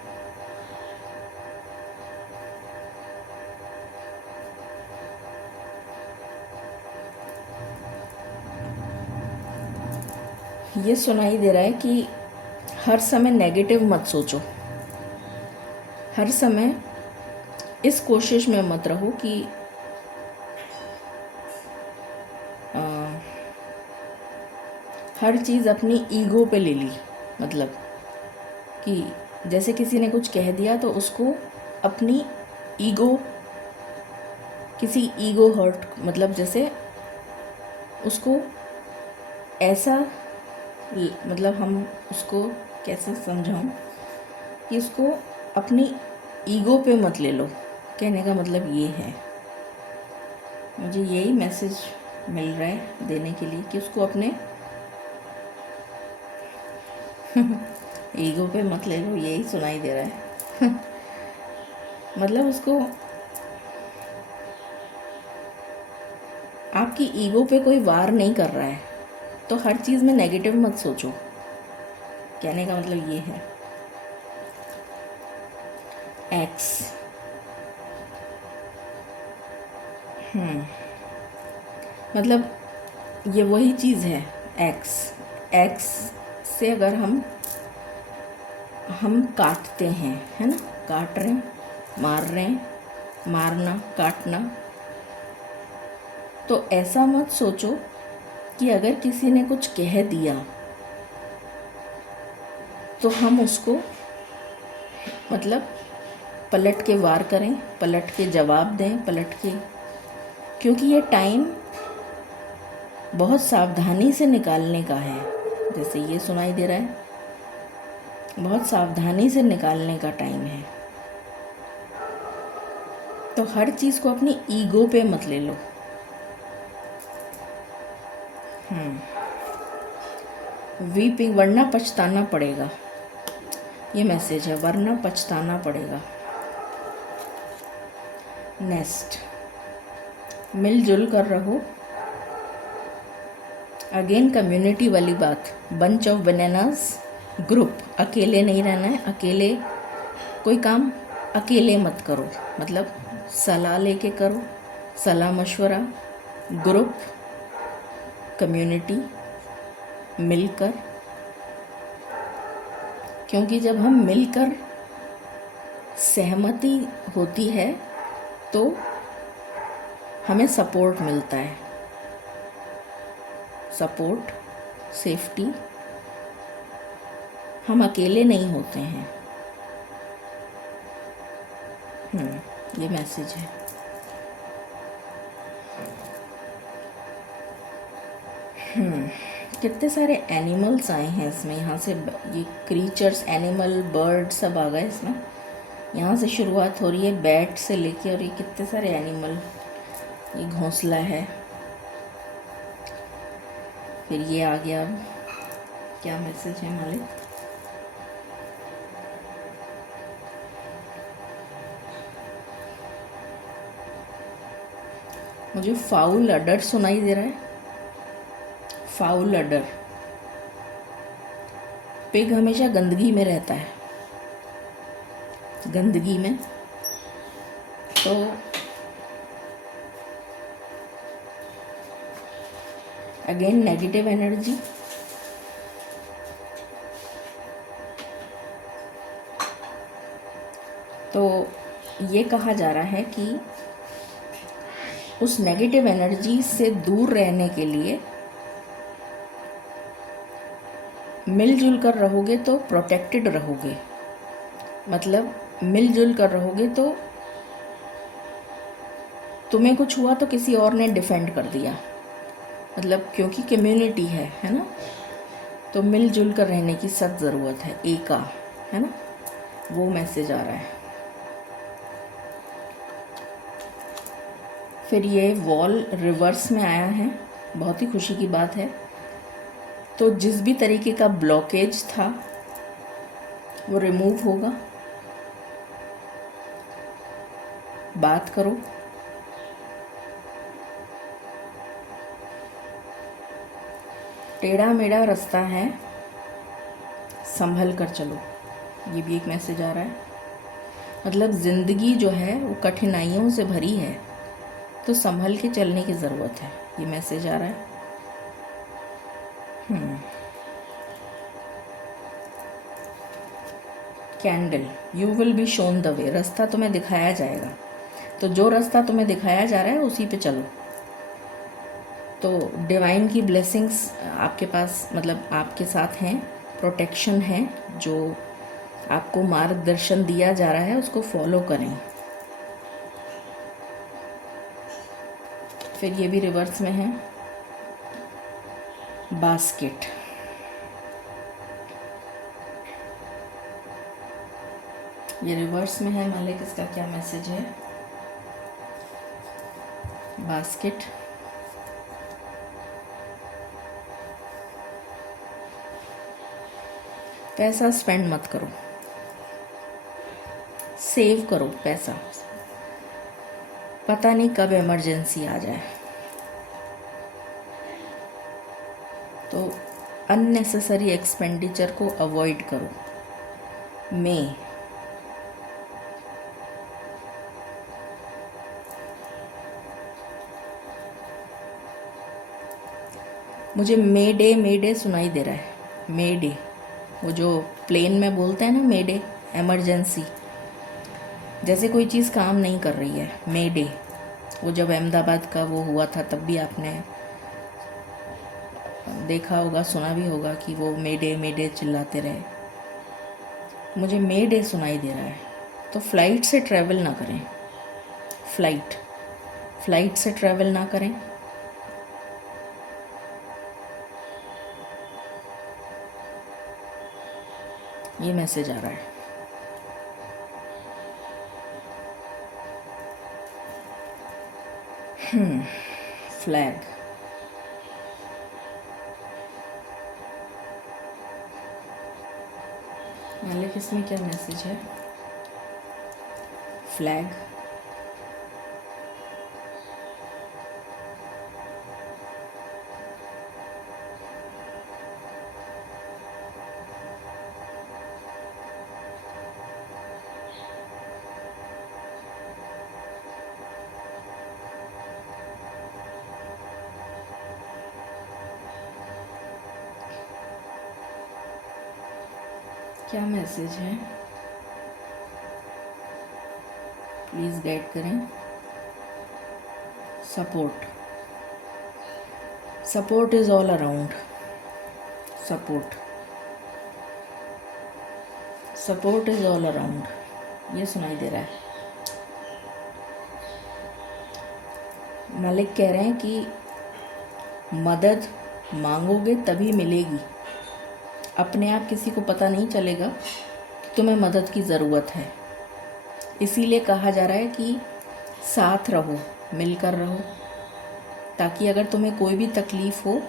ये सुनाई दे रहा है कि हर समय नेगेटिव मत सोचो। हर समय इस कोशिश में मत रहो कि हर चीज़ अपनी ईगो पे ले ली। मतलब कि जैसे किसी ने कुछ कह दिया तो उसको अपनी ईगो, किसी ईगो हर्ट, मतलब जैसे उसको ऐसा, मतलब हम उसको कैसे समझाऊं कि उसको अपनी ईगो पे मत ले लो। कहने का मतलब ये है, मुझे यही मैसेज मिल रहा है देने के लिए कि उसको अपने ईगो पे मत ले लो, यही सुनाई दे रहा है। मतलब उसको, आपकी ईगो पे कोई वार नहीं कर रहा है तो हर चीज़ में नेगेटिव मत सोचो। कहने का मतलब ये है। एक्स, मतलब ये वही चीज़ है एक्स। एक्स से अगर हम काटते हैं, है ना, काट रहे हैं, मार रहे हैं, मारना, काटना। तो ऐसा मत सोचो कि अगर किसी ने कुछ कह दिया तो हम उसको मतलब पलट के वार करें, पलट के जवाब दें, पलट के, क्योंकि ये टाइम बहुत सावधानी से निकालने का है। जैसे ये सुनाई दे रहा है, बहुत सावधानी से निकालने का टाइम है। तो हर चीज़ को अपनी ईगो पे मत ले लो। वीपिंग, वरना पछताना पड़ेगा, ये मैसेज है, वरना पछताना पड़ेगा। नेक्स्ट, मिलजुल कर रहो। अगेन कम्युनिटी वाली बात, बंच ऑफ बनानास, ग्रुप, अकेले नहीं रहना है। अकेले कोई काम अकेले मत करो, मतलब सलाह लेके करो, सलाह मशवरा, ग्रुप, कम्युनिटी, मिलकर। क्योंकि जब हम मिलकर सहमति होती है तो हमें सपोर्ट मिलता है, सपोर्ट, सेफ्टी। हम अकेले नहीं होते हैं। ये मैसेज है। कितने सारे एनिमल्स आए हैं इसमें, यहाँ से ये क्रीचर्स, एनिमल, बर्ड सब आ गए इसमें। यहाँ से शुरुआत हो रही है बैट से लेके, और ये कितने सारे एनिमल, ये घोंसला है। फिर ये आ गया, क्या मैसेज है मालिक? मुझे फाउल अडर सुनाई दे रहा है, फाउल अडर। पिग हमेशा गंदगी में रहता है, गंदगी में। तो अगेन नेगेटिव एनर्जी, तो ये कहा जा रहा है कि उस नेगेटिव एनर्जी से दूर रहने के लिए मिलजुल कर रहोगे तो प्रोटेक्टेड रहोगे। मतलब मिलजुल कर रहोगे तो तुम्हें कुछ हुआ तो किसी और ने डिफेंड कर दिया, मतलब क्योंकि कम्युनिटी है ना, तो मिलजुल कर रहने की सख्त ज़रूरत है, एका, है ना, वो मैसेज आ रहा है। फिर ये वॉल रिवर्स में आया है, बहुत ही खुशी की बात है। तो जिस भी तरीके का ब्लॉकेज था वो रिमूव होगा। बात करो, टेढ़ा मेढ़ा रास्ता है, संभल कर चलो, ये भी एक मैसेज आ रहा है। मतलब ज़िंदगी जो है वो कठिनाइयों से भरी है, तो संभल के चलने की ज़रूरत है, ये मैसेज आ रहा है। Candle, you will be shown the वे, रास्ता तुम्हें दिखाया जाएगा। तो जो रास्ता तुम्हें दिखाया जा रहा है उसी पे चलो। तो डिवाइन की ब्लेसिंग्स आपके पास, मतलब आपके साथ हैं, प्रोटेक्शन है, जो आपको मार्गदर्शन दिया जा रहा है उसको फॉलो करें। फिर ये भी रिवर्स में है, बास्केट। ये रिवर्स में है मालिक, इसका क्या मैसेज है? बास्केट। पैसा स्पेंड मत करो, सेव करो पैसा, पता नहीं कब इमरजेंसी आ जाए। तो अननेसेसरी एक्सपेंडिचर को अवॉइड करो। मुझे मे डे सुनाई दे रहा है। मे डे, वो जो प्लेन में बोलते हैं ना, मे डे, एमरजेंसी, जैसे कोई चीज़ काम नहीं कर रही है। मे डे, वो जब अहमदाबाद का वो हुआ था तब भी आपने देखा होगा, सुना भी होगा कि वो मे डे चिल्लाते रहे। मुझे मे डे सुनाई दे रहा है। तो फ्लाइट से ट्रैवल ना करें, फ्लाइट से ट्रैवल ना करें। ये मैसेज आ रहा है। फ्लैग, मालिक इसमें क्या मैसेज है? फ्लैग, क्या मैसेज है? प्लीज़ गाइड करें। Support is all around. Support is all around, ये सुनाई दे रहा है। मालिक कह रहे हैं कि मदद मांगोगे तभी मिलेगी। अपने आप किसी को पता नहीं चलेगा कि तुम्हें मदद की ज़रूरत है। इसीलिए कहा जा रहा है कि साथ रहो, मिलकर रहो, ताकि अगर तुम्हें कोई भी तकलीफ़ हो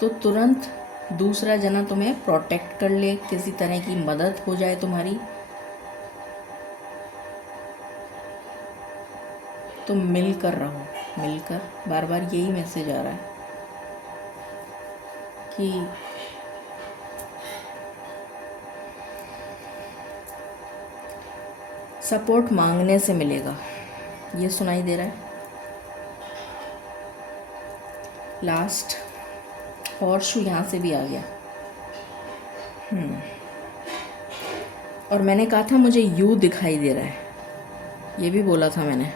तो तुरंत दूसरा जना तुम्हें प्रोटेक्ट कर ले, किसी तरह की मदद हो जाए तुम्हारी। तुम मिलकर रहो, मिलकर, बार बार यही मैसेज आ रहा है कि सपोर्ट मांगने से मिलेगा, ये सुनाई दे रहा है। लास्ट हॉर्स यहाँ से भी आ गया। और मैंने कहा था मुझे यू दिखाई दे रहा है, ये भी बोला था मैंने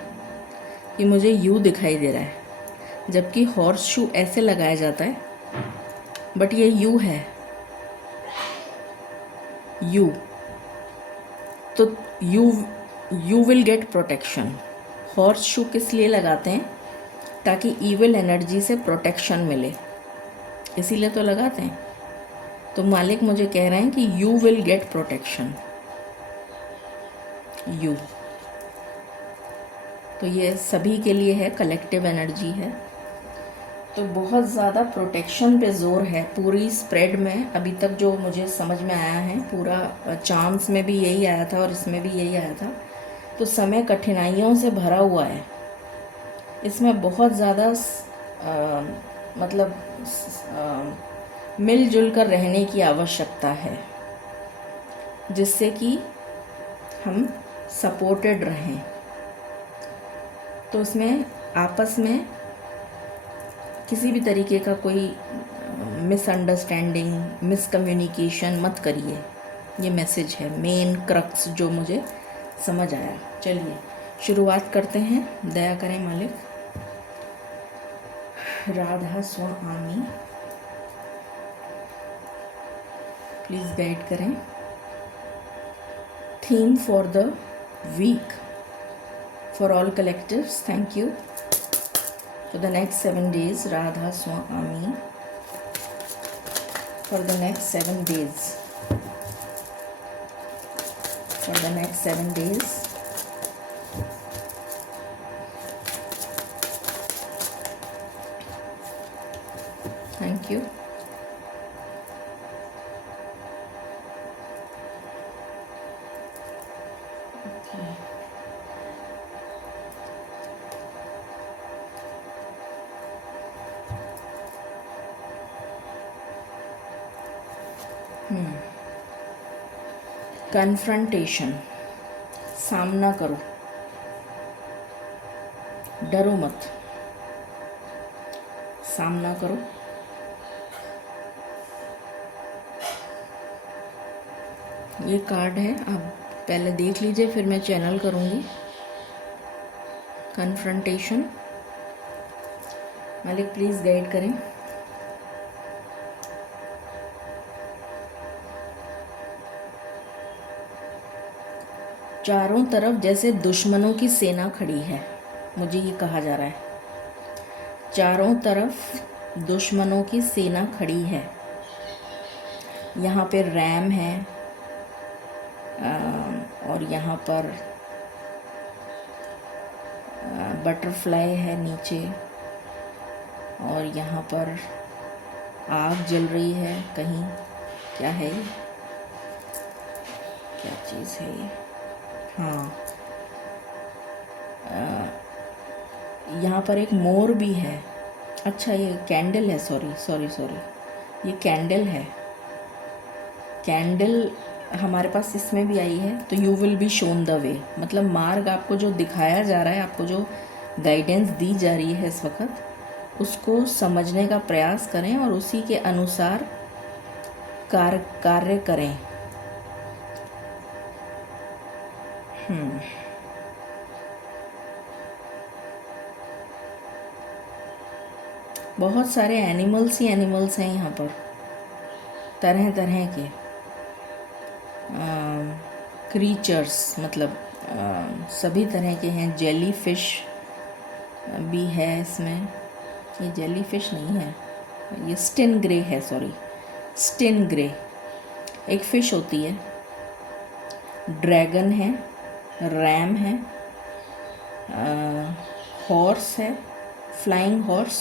कि मुझे यू दिखाई दे रहा है, जबकि हॉर्स शू ऐसे लगाया जाता है, बट ये यू है, यू। तो you will get protection. Horse shoe किस लिए लगाते हैं? ताकि ईविल एनर्जी से प्रोटेक्शन मिले, इसीलिए तो लगाते हैं। तो मालिक मुझे कह रहे हैं कि you will get protection, you. तो ये सभी के लिए है, कलेक्टिव एनर्जी है। तो बहुत ज़्यादा प्रोटेक्शन पे ज़ोर है पूरी स्प्रेड में। अभी तक जो मुझे समझ में आया है, पूरा चांस में भी यही आया था और इसमें भी यही आया था। तो समय कठिनाइयों से भरा हुआ है, इसमें बहुत ज़्यादा मतलब मिलजुल कर रहने की आवश्यकता है, जिससे कि हम सपोर्टेड रहें। तो उसमें आपस में किसी भी तरीके का कोई मिसअंडरस्टैंडिंग, मिसकम्युनिकेशन मत करिए। ये मैसेज है, मेन क्रक्स जो मुझे समझ आया। चलिए शुरुआत करते हैं। दया करें मालिक। राधा स्वामी प्लीज़ गाइड करें। Theme for the week for all collectives, thank you. For the next 7 days, Radha Swami. For the next 7 days. For the next 7 days. Thank you. Okay. Confrontation, सामना करो, डरो मत, सामना करो। ये कार्ड है, आप पहले देख लीजिए, फिर मैं चैनल करूँगी। कन्फ्रंटेशन, मालिक प्लीज़ गाइड करें। चारों तरफ जैसे दुश्मनों की सेना खड़ी है, मुझे ये कहा जा रहा है। चारों तरफ दुश्मनों की सेना खड़ी है। यहाँ पे रैम है और यहाँ पर बटरफ्लाई है नीचे, और यहाँ पर आग जल रही है कहीं। क्या है ये? क्या चीज़ है ये? हाँ, यहाँ पर एक मोर भी है। अच्छा, ये कैंडल है, सॉरी, ये कैंडल है। कैंडल हमारे पास इसमें भी आई है। तो you will be shown the वे, मतलब मार्ग आपको जो दिखाया जा रहा है, आपको जो गाइडेंस दी जा रही है इस वक्त, उसको समझने का प्रयास करें और उसी के अनुसार कार्य करें। बहुत सारे एनिमल्स ही एनिमल्स हैं यहाँ पर, तरह तरह के क्रीचर्स, मतलब सभी तरह के हैं। जेली फिश भी है इसमें। ये जेली फिश नहीं है, ये स्टिन ग्रे है, स्टिन ग्रे एक फ़िश होती है। ड्रैगन है, रैम है, हॉर्स है, फ्लाइंग हॉर्स,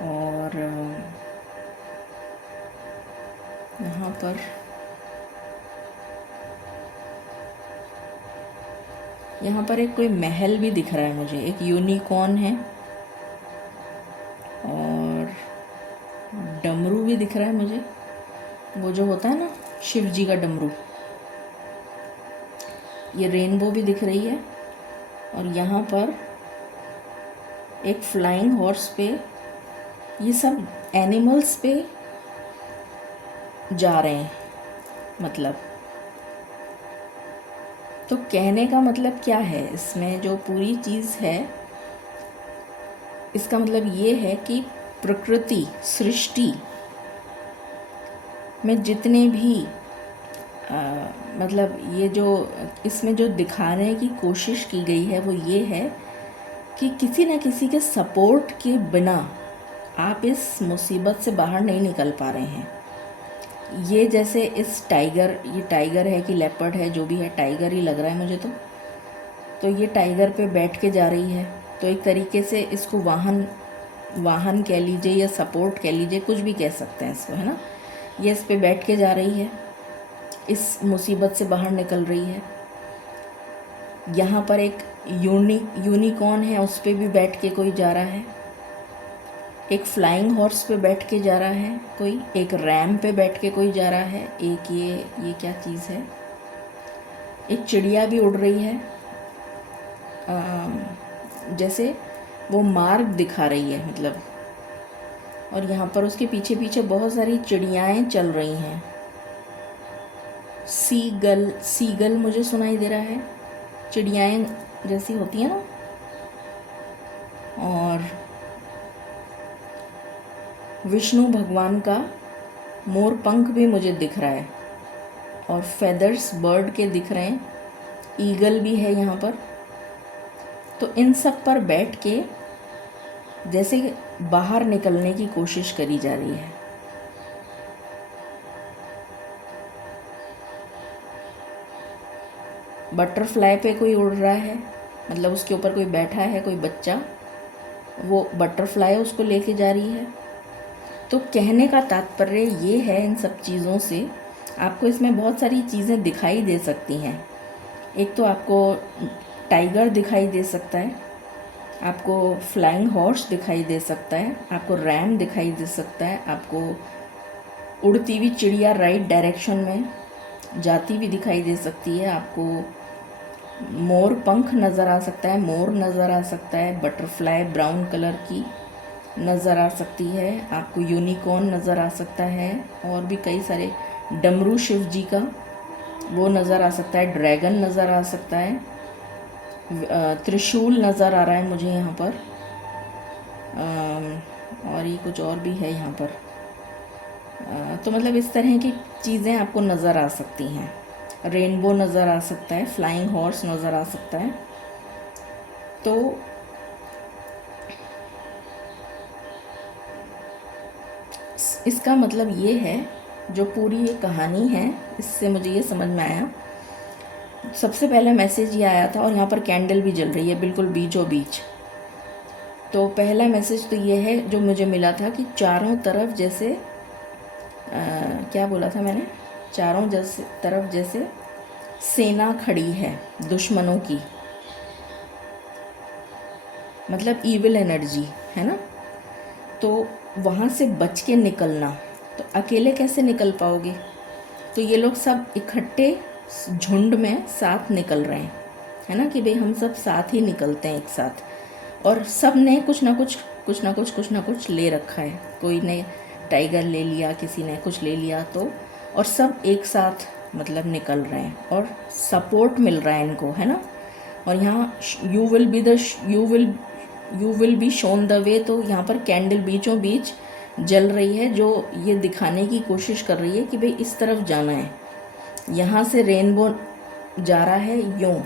और यहाँ पर एक कोई महल भी दिख रहा है मुझे, एक यूनिकॉर्न है और डमरू भी दिख रहा है मुझे, वो जो होता है ना शिव जी का डमरू। ये रेनबो भी दिख रही है और यहाँ पर एक फ्लाइंग हॉर्स पे, ये सब एनिमल्स पे जा रहे हैं मतलब। तो कहने का मतलब क्या है, इसमें जो पूरी चीज़ है इसका मतलब ये है कि प्रकृति सृष्टि में जितने भी मतलब ये जो इसमें जो दिखाने की कोशिश की गई है वो ये है कि किसी न किसी के सपोर्ट के बिना आप इस मुसीबत से बाहर नहीं निकल पा रहे हैं। ये जैसे इस टाइगर, ये टाइगर है कि लेपर्ड है, जो भी है टाइगर ही लग रहा है मुझे तो ये टाइगर पे बैठ के जा रही है, तो एक तरीके से इसको वाहन कह लीजिए या सपोर्ट कह लीजिए, कुछ भी कह सकते हैं इसको, है ना। ये इस पे बैठ के जा रही है, इस मुसीबत से बाहर निकल रही है। यहाँ पर एक यूनिकॉर्न है, उस पे भी बैठ के कोई जा रहा है, एक फ्लाइंग हॉर्स पे बैठ के जा रहा है कोई, एक रैम पे बैठ के कोई जा रहा है, एक ये क्या चीज़ है, एक चिड़िया भी उड़ रही है, जैसे वो मार्ग दिखा रही है मतलब। और यहाँ पर उसके पीछे पीछे बहुत सारी चिड़ियाएँ चल रही हैं। सीगल मुझे सुनाई दे रहा है, चिड़ियाएँ जैसी होती हैं ना। और विष्णु भगवान का मोर पंख भी मुझे दिख रहा है और फेदर्स बर्ड के दिख रहे हैं, ईगल भी है यहाँ पर। तो इन सब पर बैठ के जैसे बाहर निकलने की कोशिश करी जा रही है। बटरफ्लाई पे कोई उड़ रहा है, मतलब उसके ऊपर कोई बैठा है, कोई बच्चा, वो बटरफ्लाई उसको लेके जा रही है। तो कहने का तात्पर्य ये है, इन सब चीज़ों से आपको इसमें बहुत सारी चीज़ें दिखाई दे सकती हैं। एक तो आपको टाइगर दिखाई दे सकता है, आपको फ्लाइंग हॉर्स दिखाई दे सकता है, आपको रैम दिखाई दे सकता है, आपको उड़ती हुई चिड़िया राइट डायरेक्शन में जाती हुई दिखाई दे सकती है, आपको मोर पंख नज़र आ सकता है, मोर नज़र आ सकता है, बटरफ्लाई ब्राउन कलर की नज़र आ सकती है, आपको यूनिकॉर्न नज़र आ सकता है, और भी कई सारे, डमरू शिव जी का वो नज़र आ सकता है, ड्रैगन नज़र आ सकता है, त्रिशूल नज़र आ रहा है मुझे यहाँ पर, और ये कुछ और भी है यहाँ पर। तो मतलब इस तरह की चीज़ें आपको नज़र आ सकती हैं। रेनबो नज़र आ सकता है, फ्लाइंग हॉर्स नज़र आ सकता है। तो इसका मतलब ये है, जो पूरी ये कहानी है इससे मुझे ये समझ में आया। सबसे पहले मैसेज ये आया था, और यहाँ पर कैंडल भी जल रही है बिल्कुल बीचों बीच। तो पहला मैसेज तो ये है जो मुझे मिला था कि चारों तरफ जैसे क्या बोला था मैंने, चारों तरफ जैसे सेना खड़ी है दुश्मनों की, मतलब ईविल एनर्जी है ना। तो वहाँ से बच के निकलना, तो अकेले कैसे निकल पाओगे। तो ये लोग सब इकट्ठे झुंड में साथ निकल रहे हैं, है ना, कि भाई हम सब साथ ही निकलते हैं एक साथ। और सब ने कुछ ना कुछ ले रखा है। कोई ने टाइगर ले लिया, किसी ने कुछ ले लिया, तो और सब एक साथ मतलब निकल रहे हैं और सपोर्ट मिल रहा है इनको, है ना। और यहाँ you will be shown the way, तो यहाँ पर कैंडल बीचों बीच जल रही है, जो ये दिखाने की कोशिश कर रही है कि भाई इस तरफ जाना है, यहाँ से रेनबो जा रहा है यूँ,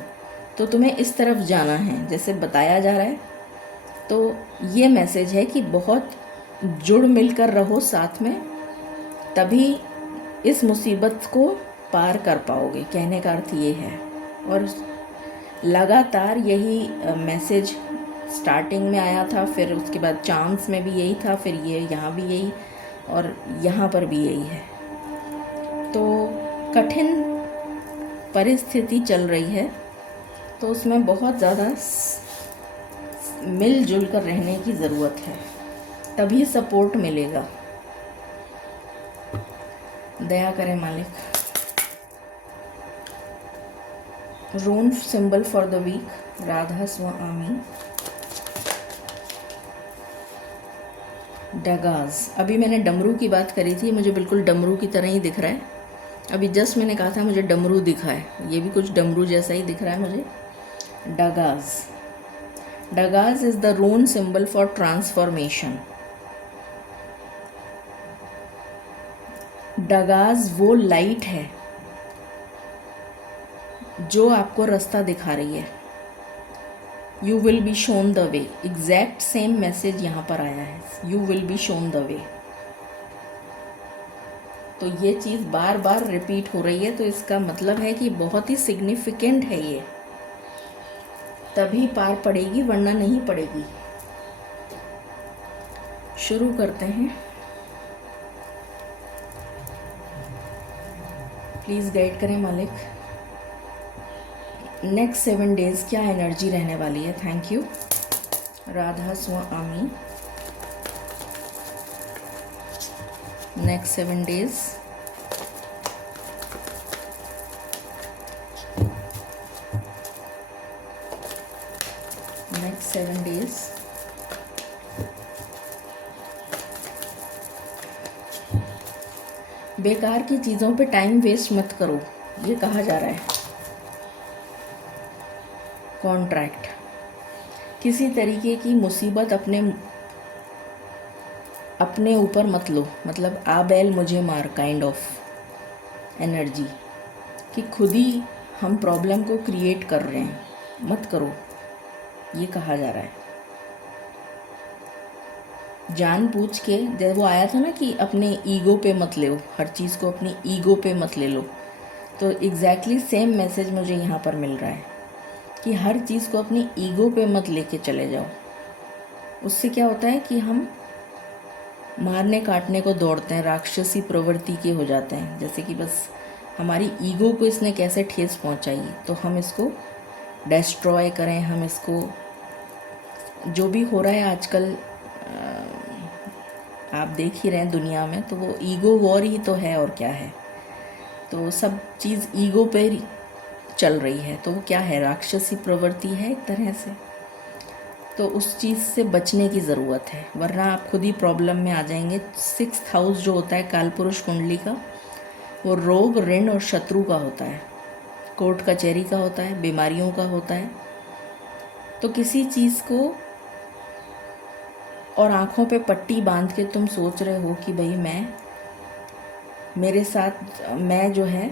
तो तुम्हें इस तरफ जाना है, जैसे बताया जा रहा है। तो ये मैसेज है कि बहुत जुड़ मिलकर रहो साथ में, तभी इस मुसीबत को पार कर पाओगे। कहने का अर्थ ये है। और लगातार यही मैसेज स्टार्टिंग में आया था, फिर उसके बाद चांस में भी यही था, फिर ये यहाँ भी यही और यहाँ पर भी यही है। तो कठिन परिस्थिति चल रही है, तो उसमें बहुत ज़्यादा मिलजुल कर रहने की ज़रूरत है, तभी सपोर्ट मिलेगा। दया करें मालिक। Rune symbol for the week, Radha Swami. Dagaz, अभी मैंने डमरू की बात करी थी, मुझे बिल्कुल डमरू की तरह ही दिख रहा है। अभी जस्ट मैंने कहा था मुझे डमरू दिखा है, ये भी कुछ डमरू जैसा ही दिख रहा है मुझे। Dagaz, Dagaz is the rune symbol for transformation. Dagaz वो लाइट है जो आपको रास्ता दिखा रही है। You will be shown the way, exact same message यहाँ पर आया है, you will be shown the way. तो ये चीज़ बार बार रिपीट हो रही है, तो इसका मतलब है कि बहुत ही सिग्निफिकेंट है ये, तभी पार पड़ेगी वरना नहीं पड़ेगी। शुरू करते हैं। प्लीज़ गाइड करें मालिक। नेक्स्ट 7 डेज़ क्या एनर्जी रहने वाली है। Thank you Radha Swami. Next 7 days next 7 days बेकार की चीज़ों पे टाइम वेस्ट मत करो, ये कहा जा रहा है। कॉन्ट्रैक्ट, किसी तरीके की मुसीबत अपने ऊपर मत लो, मतलब आ बैल मुझे मार काइंड ऑफ एनर्जी, कि खुद ही हम प्रॉब्लम को क्रिएट कर रहे हैं, मत करो, ये कहा जा रहा है। जानबूझ के, जब वो आया था ना कि अपने ईगो पे मत ले, हर चीज़ को अपनी ईगो पे मत ले लो, तो एग्जैक्टली सेम मैसेज मुझे यहाँ पर मिल रहा है कि हर चीज़ को अपनी ईगो पे मत लेके चले जाओ। उससे क्या होता है कि हम मारने काटने को दौड़ते हैं, राक्षसी प्रवृत्ति के हो जाते हैं, जैसे कि बस हमारी ईगो को इसने कैसे ठेस पहुंचाई, तो हम इसको डिस्ट्रॉय करें, हम इसको, जो भी हो रहा है आजकल आप देख ही रहे हैं दुनिया में, तो वो ईगो वॉर ही तो है और क्या है। तो सब चीज़ ईगो पे चल रही है, तो वो क्या है, राक्षसी प्रवृत्ति है एक तरह से। तो उस चीज़ से बचने की ज़रूरत है, वरना आप खुद ही प्रॉब्लम में आ जाएंगे। 6th हाउस जो होता है कालपुरुष कुंडली का, वो रोग, ऋण और शत्रु का होता है, कोर्ट कचहरी का होता है, बीमारियों का होता है। तो किसी चीज़ को और आँखों पे पट्टी बांध के तुम सोच रहे हो कि भाई मेरे साथ मैं जो है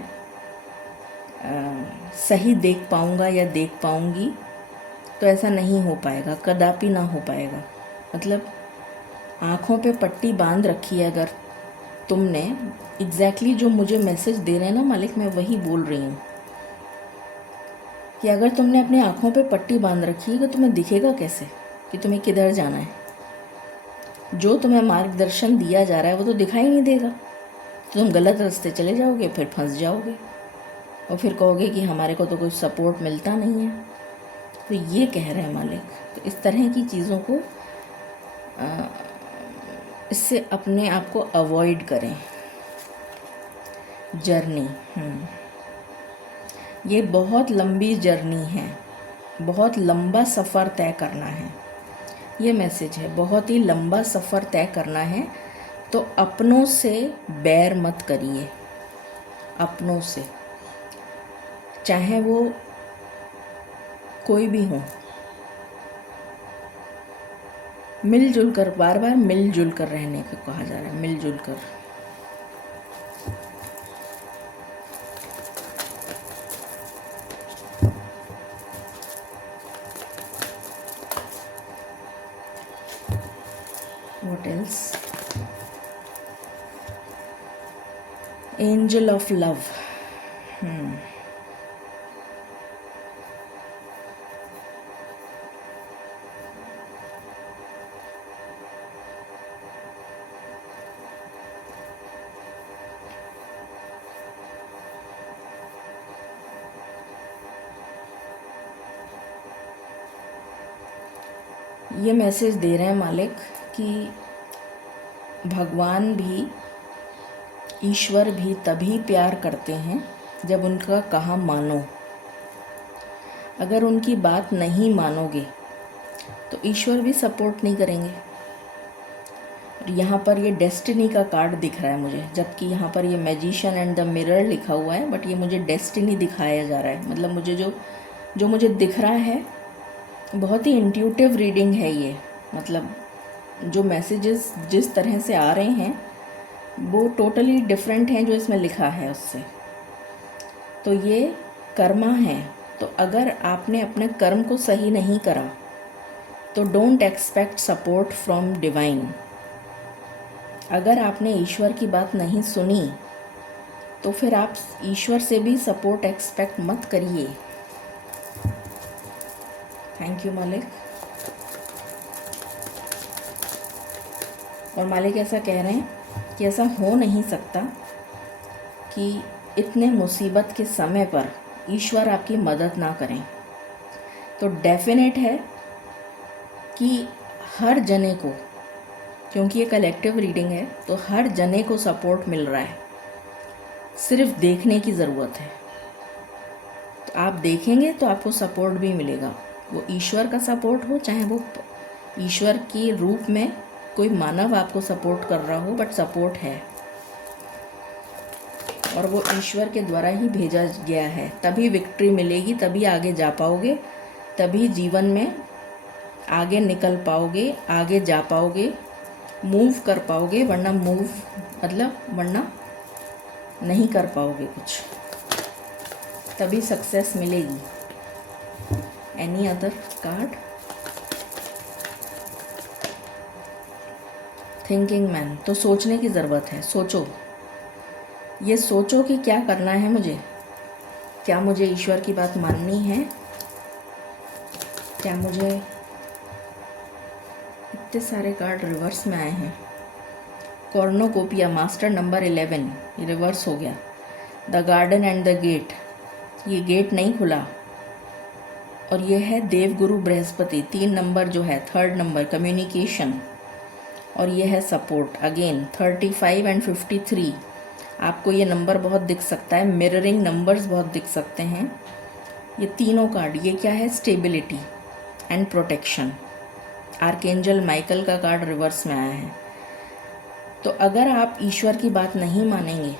सही देख पाऊँगा या देख पाऊँगी, तो ऐसा नहीं हो पाएगा, कदापि ना हो पाएगा। मतलब आँखों पे पट्टी बांध रखी है अगर तुमने, एग्जैक्टली जो मुझे मैसेज दे रहे हैं ना मालिक, मैं वही बोल रही हूँ कि अगर तुमने अपनी आँखों पे पट्टी बांध रखी है तो तुम्हें दिखेगा कैसे कि तुम्हें किधर जाना है। जो तुम्हें मार्गदर्शन दिया जा रहा है वो तो दिखाई नहीं देगा, तो तुम गलत रास्ते चले जाओगे, फिर फंस जाओगे और फिर कहोगे कि हमारे को तो कोई सपोर्ट मिलता नहीं है। तो ये कह रहे हैं मालिक। तो इस तरह की चीज़ों को इससे अपने आप को अवॉइड करें। जर्नी, ये बहुत लंबी जर्नी है, बहुत लंबा सफ़र तय करना है, ये मैसेज है। बहुत ही लंबा सफ़र तय करना है, तो अपनों से बैर मत करिए, अपनों से, चाहे वो कोई भी हो, मिलजुल कर, बार बार मिलजुल कर रहने को कहा जा रहा है, मिलजुल कर। What else? Angel of love. ये मैसेज दे रहे हैं मालिक कि भगवान भी, ईश्वर भी तभी प्यार करते हैं जब उनका कहा मानो। अगर उनकी बात नहीं मानोगे तो ईश्वर भी सपोर्ट नहीं करेंगे। यहाँ पर ये डेस्टिनी का कार्ड दिख रहा है मुझे, जबकि यहाँ पर ये मैजिशियन एंड द मिरर लिखा हुआ है, बट ये मुझे डेस्टिनी दिखाया जा रहा है। मतलब मुझे जो मुझे दिख रहा है, बहुत ही इंट्यूटिव रीडिंग है ये। मतलब जो मैसेजेस जिस तरह से आ रहे हैं वो टोटली डिफरेंट हैं जो इसमें लिखा है उससे। तो ये कर्मा है। तो अगर आपने अपने कर्म को सही नहीं करा तो don't expect support from divine. अगर आपने ईश्वर की बात नहीं सुनी तो फिर आप ईश्वर से भी सपोर्ट एक्सपेक्ट मत करिए। थैंक यू मालिक। और मालिक ऐसा कह रहे हैं कि ऐसा हो नहीं सकता कि इतने मुसीबत के समय पर ईश्वर आपकी मदद ना करें। तो डेफिनेट है कि हर जने को, क्योंकि ये कलेक्टिव रीडिंग है, तो हर जने को सपोर्ट मिल रहा है, सिर्फ देखने की ज़रूरत है। तो आप देखेंगे तो आपको सपोर्ट भी मिलेगा। वो ईश्वर का सपोर्ट हो, चाहे वो ईश्वर के रूप में कोई मानव आपको सपोर्ट कर रहा हो, बट सपोर्ट है और वो ईश्वर के द्वारा ही भेजा गया है। तभी विक्ट्री मिलेगी, तभी आगे जा पाओगे, तभी जीवन में आगे निकल पाओगे, आगे जा पाओगे, मूव कर पाओगे। वरना वरना नहीं कर पाओगे कुछ। तभी सक्सेस मिलेगी। Any other card? Thinking man. तो सोचने की ज़रूरत है। सोचो, ये सोचो कि क्या करना है मुझे। क्या मुझे ईश्वर की बात माननी है? क्या मुझे, इतने सारे कार्ड रिवर्स में आए हैं। कॉर्नोकोपिया, मास्टर नंबर 11, ये रिवर्स हो गया। The garden and the gate, ये गेट नहीं खुला। और ये है देवगुरु बृहस्पति, 3 नंबर जो है, 3rd नंबर कम्युनिकेशन। और ये है सपोर्ट। अगेन 35 एंड 53, आपको ये नंबर बहुत दिख सकता है। मिररिंग नंबर्स बहुत दिख सकते हैं। ये तीनों कार्ड, ये क्या है? Stability and protection. Archangel Michael का कार्ड रिवर्स में आया है। तो अगर आप ईश्वर की बात नहीं मानेंगे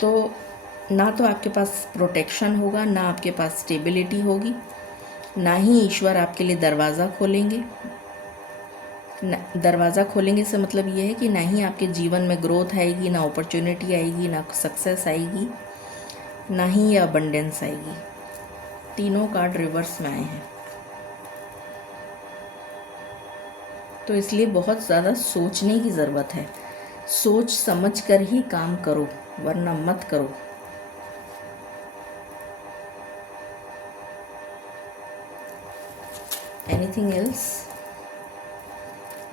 तो ना तो आपके पास प्रोटेक्शन होगा, ना आपके पास स्टेबिलिटी होगी, ना ही ईश्वर आपके लिए दरवाज़ा खोलेंगे। दरवाज़ा खोलेंगे से मतलब ये है कि ना ही आपके जीवन में ग्रोथ आएगी, ना अपॉर्चुनिटी आएगी, ना सक्सेस आएगी, ना ही ये अबंडेंस आएगी। तीनों कार्ड रिवर्स में आए हैं। तो इसलिए बहुत ज़्यादा सोचने की ज़रूरत है। सोच समझ कर ही काम करो, वरना मत करो। Anything else?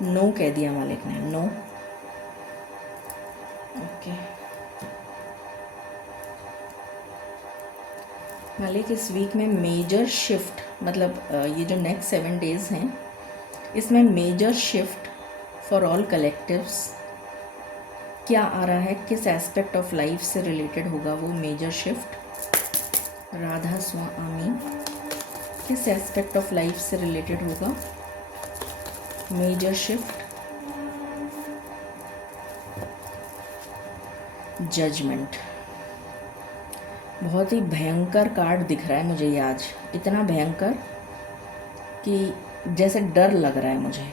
नो कह दिया मालिक ने। No, okay. मालिक इस वीक में मेजर शिफ्ट, मतलब ये जो नेक्स्ट 7 डेज़ हैं, इसमें major shift for all collectives क्या आ रहा है, किस एस्पेक्ट ऑफ लाइफ से रिलेटेड होगा वो मेजर शिफ्ट? राधा स्वामी, किस एस्पेक्ट ऑफ लाइफ से रिलेटेड होगा मेजर शिफ्ट? जजमेंट। बहुत ही भयंकर कार्ड दिख रहा है मुझे ये आज, इतना भयंकर कि जैसे डर लग रहा है मुझे।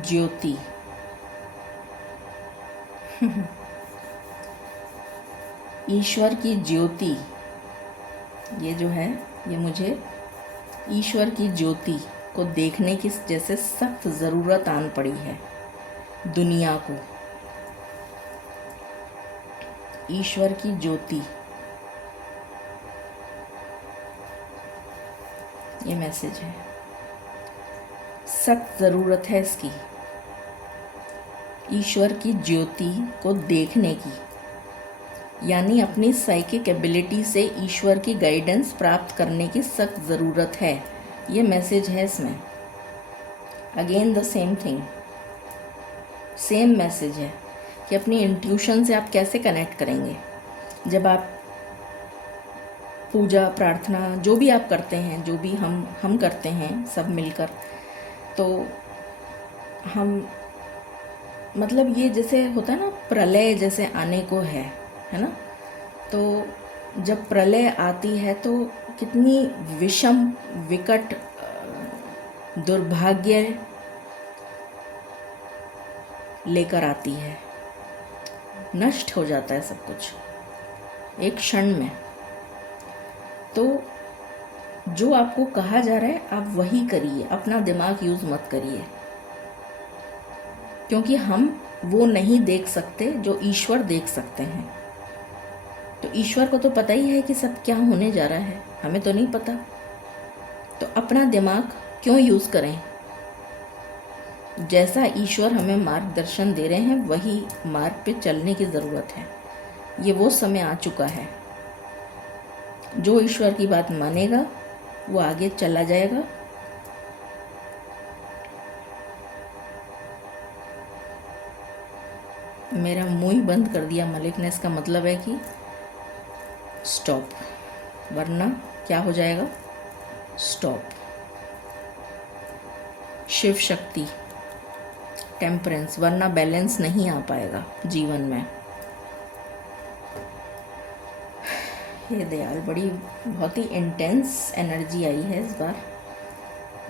ज्योति ईश्वर की ज्योति, ये जो है, ये मुझे ईश्वर की ज्योति को देखने की जैसे सख्त ज़रूरत आन पड़ी है दुनिया को। ईश्वर की ज्योति, ये मैसेज है। सख्त ज़रूरत है इसकी, ईश्वर की ज्योति को देखने की। यानी अपनी साइकिक एबिलिटी से ईश्वर की गाइडेंस प्राप्त करने की सख्त ज़रूरत है। ये मैसेज है इसमें। Again the same thing, same message है कि अपनी इंट्यूशन से आप कैसे कनेक्ट करेंगे। जब आप पूजा प्रार्थना जो भी आप करते हैं, जो भी हम करते हैं सब मिलकर, तो हम मतलब ये जैसे होता है ना, प्रलय जैसे आने को है ना। तो जब प्रलय आती है तो कितनी विषम विकट दुर्भाग्य लेकर आती है, नष्ट हो जाता है सब कुछ एक क्षण में। तो जो आपको कहा जा रहा है आप वही करिए, अपना दिमाग यूज़ मत करिए, क्योंकि हम वो नहीं देख सकते जो ईश्वर देख सकते हैं। तो ईश्वर को तो पता ही है कि सब क्या होने जा रहा है, हमें तो नहीं पता। तो अपना दिमाग क्यों यूज़ करें। जैसा ईश्वर हमें मार्गदर्शन दे रहे हैं वही मार्ग पे चलने की ज़रूरत है। ये वो समय आ चुका है, जो ईश्वर की बात मानेगा वो आगे चला जाएगा। मेरा मुंह ही बंद कर दिया मलिक ने, इसका मतलब है कि स्टॉप, वरना क्या हो जाएगा, स्टॉप। शिव शक्ति, टेम्परेंस, वरना बैलेंस नहीं आ पाएगा जीवन में। ये दयाल बड़ी बहुत ही इंटेंस एनर्जी आई है इस बार,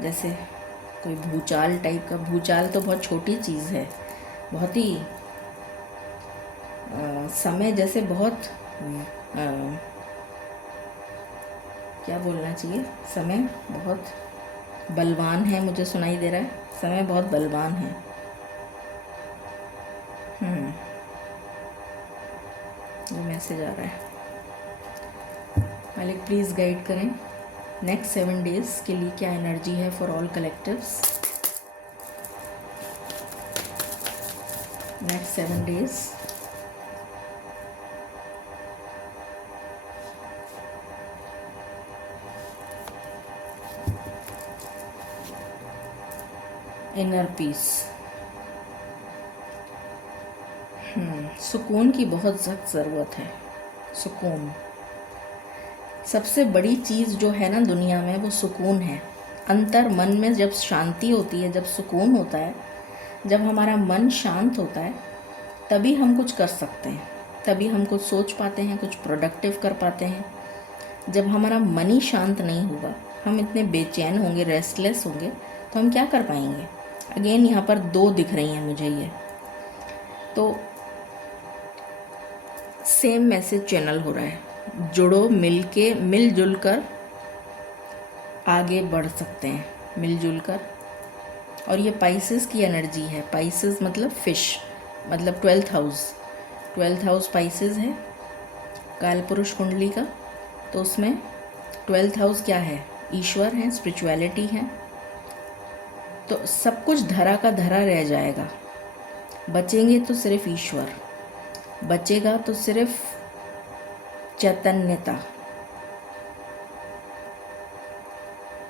जैसे कोई भूचाल टाइप का। भूचाल तो बहुत छोटी चीज़ है, बहुत ही समय जैसे बहुत क्या बोलना चाहिए, समय बहुत बलवान है, मुझे सुनाई दे रहा है समय बहुत बलवान है। ये मैसेज आ रहा है। मालिक प्लीज़ गाइड करें नेक्स्ट 7 डेज़ के लिए क्या एनर्जी है for all collectives. Next 7 days inner peace, सुकून की बहुत सख्त ज़रूरत है। सुकून सबसे बड़ी चीज़ जो है ना दुनिया में, वो सुकून है। अंतर मन में जब शांति होती है, जब सुकून होता है, जब हमारा मन शांत होता है, तभी हम कुछ कर सकते हैं, तभी हम कुछ सोच पाते हैं, कुछ प्रोडक्टिव कर पाते हैं। जब हमारा मन ही शांत नहीं होगा, हम इतने बेचैन होंगे, रेस्टलेस होंगे, तो हम क्या कर पाएंगे। अगेन यहाँ पर 2 दिख रही हैं मुझे ये, तो सेम मैसेज चैनल हो रहा है। जुड़ो, मिलजुल कर आगे बढ़ सकते हैं, मिलजुल कर। और ये पाइसेस की एनर्जी है। पाइसेस मतलब फिश, मतलब 12th हाउस पाइसेस है काल पुरुष कुंडली का। तो उसमें 12th हाउस क्या है, ईश्वर है, स्पिरिचुअलिटी है। तो सब कुछ धरा का धरा रह जाएगा। बचेंगे तो सिर्फ ईश्वर, बचेगा तो सिर्फ चैतन्यता,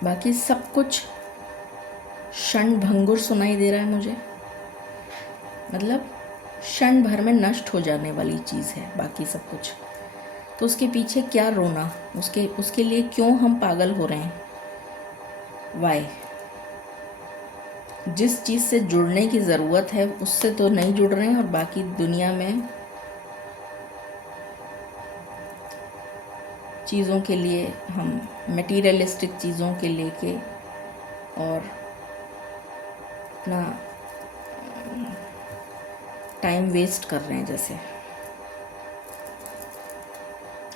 बाकी सब कुछ क्षण भंगुर सुनाई दे रहा है मुझे। मतलब क्षण भर में नष्ट हो जाने वाली चीज़ है बाकी सब कुछ। तो उसके पीछे क्या रोना, उसके लिए क्यों हम पागल हो रहे हैं, वाई। जिस चीज़ से जुड़ने की ज़रूरत है उससे तो नहीं जुड़ रहे हैं, और बाकी दुनिया में चीज़ों के लिए हम मटीरियलिस्टिक चीज़ों के लेके और अपना टाइम वेस्ट कर रहे हैं। जैसे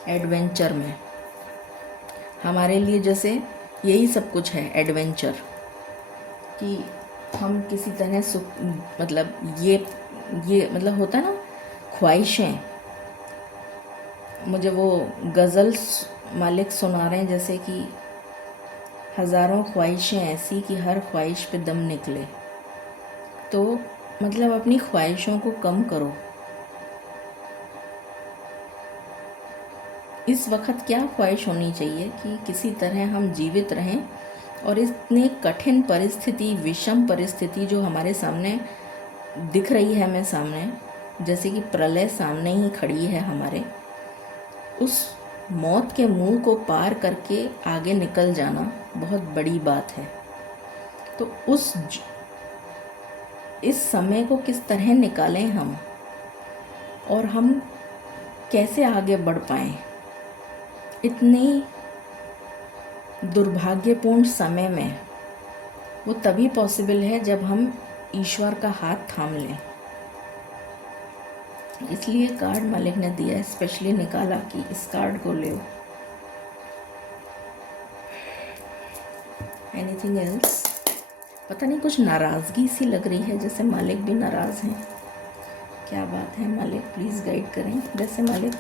एडवेंचर में हमारे लिए जैसे यही सब कुछ है, एडवेंचर, कि हम किसी तरह मतलब ये मतलब होता है ना, ख्वाहिशें। मुझे वो गज़ल मालिक सुना रहे हैं, जैसे कि हज़ारों ख्वाहिशें ऐसी कि हर ख्वाहिश पे दम निकले। तो मतलब अपनी ख्वाहिशों को कम करो, इस वक्त क्या ख्वाहिश होनी चाहिए कि किसी तरह हम जीवित रहें और इतनी कठिन परिस्थिति, विषम परिस्थिति जो हमारे सामने दिख रही है, हमें सामने, जैसे कि प्रलय सामने ही खड़ी है हमारे, उस मौत के मुंह को पार करके आगे निकल जाना बहुत बड़ी बात है। तो इस समय को किस तरह निकालें हम, और हम कैसे आगे बढ़ पाएं इतनी दुर्भाग्यपूर्ण समय में। वो तभी पॉसिबल है जब हम ईश्वर का हाथ थाम लें। इसलिए कार्ड मालिक ने दिया, स्पेशली निकाला कि इस कार्ड को लो। Anything else? पता नहीं, कुछ नाराज़गी सी लग रही है, जैसे मालिक भी नाराज़ हैं। क्या बात है मालिक, प्लीज़ गाइड करें। जैसे मालिक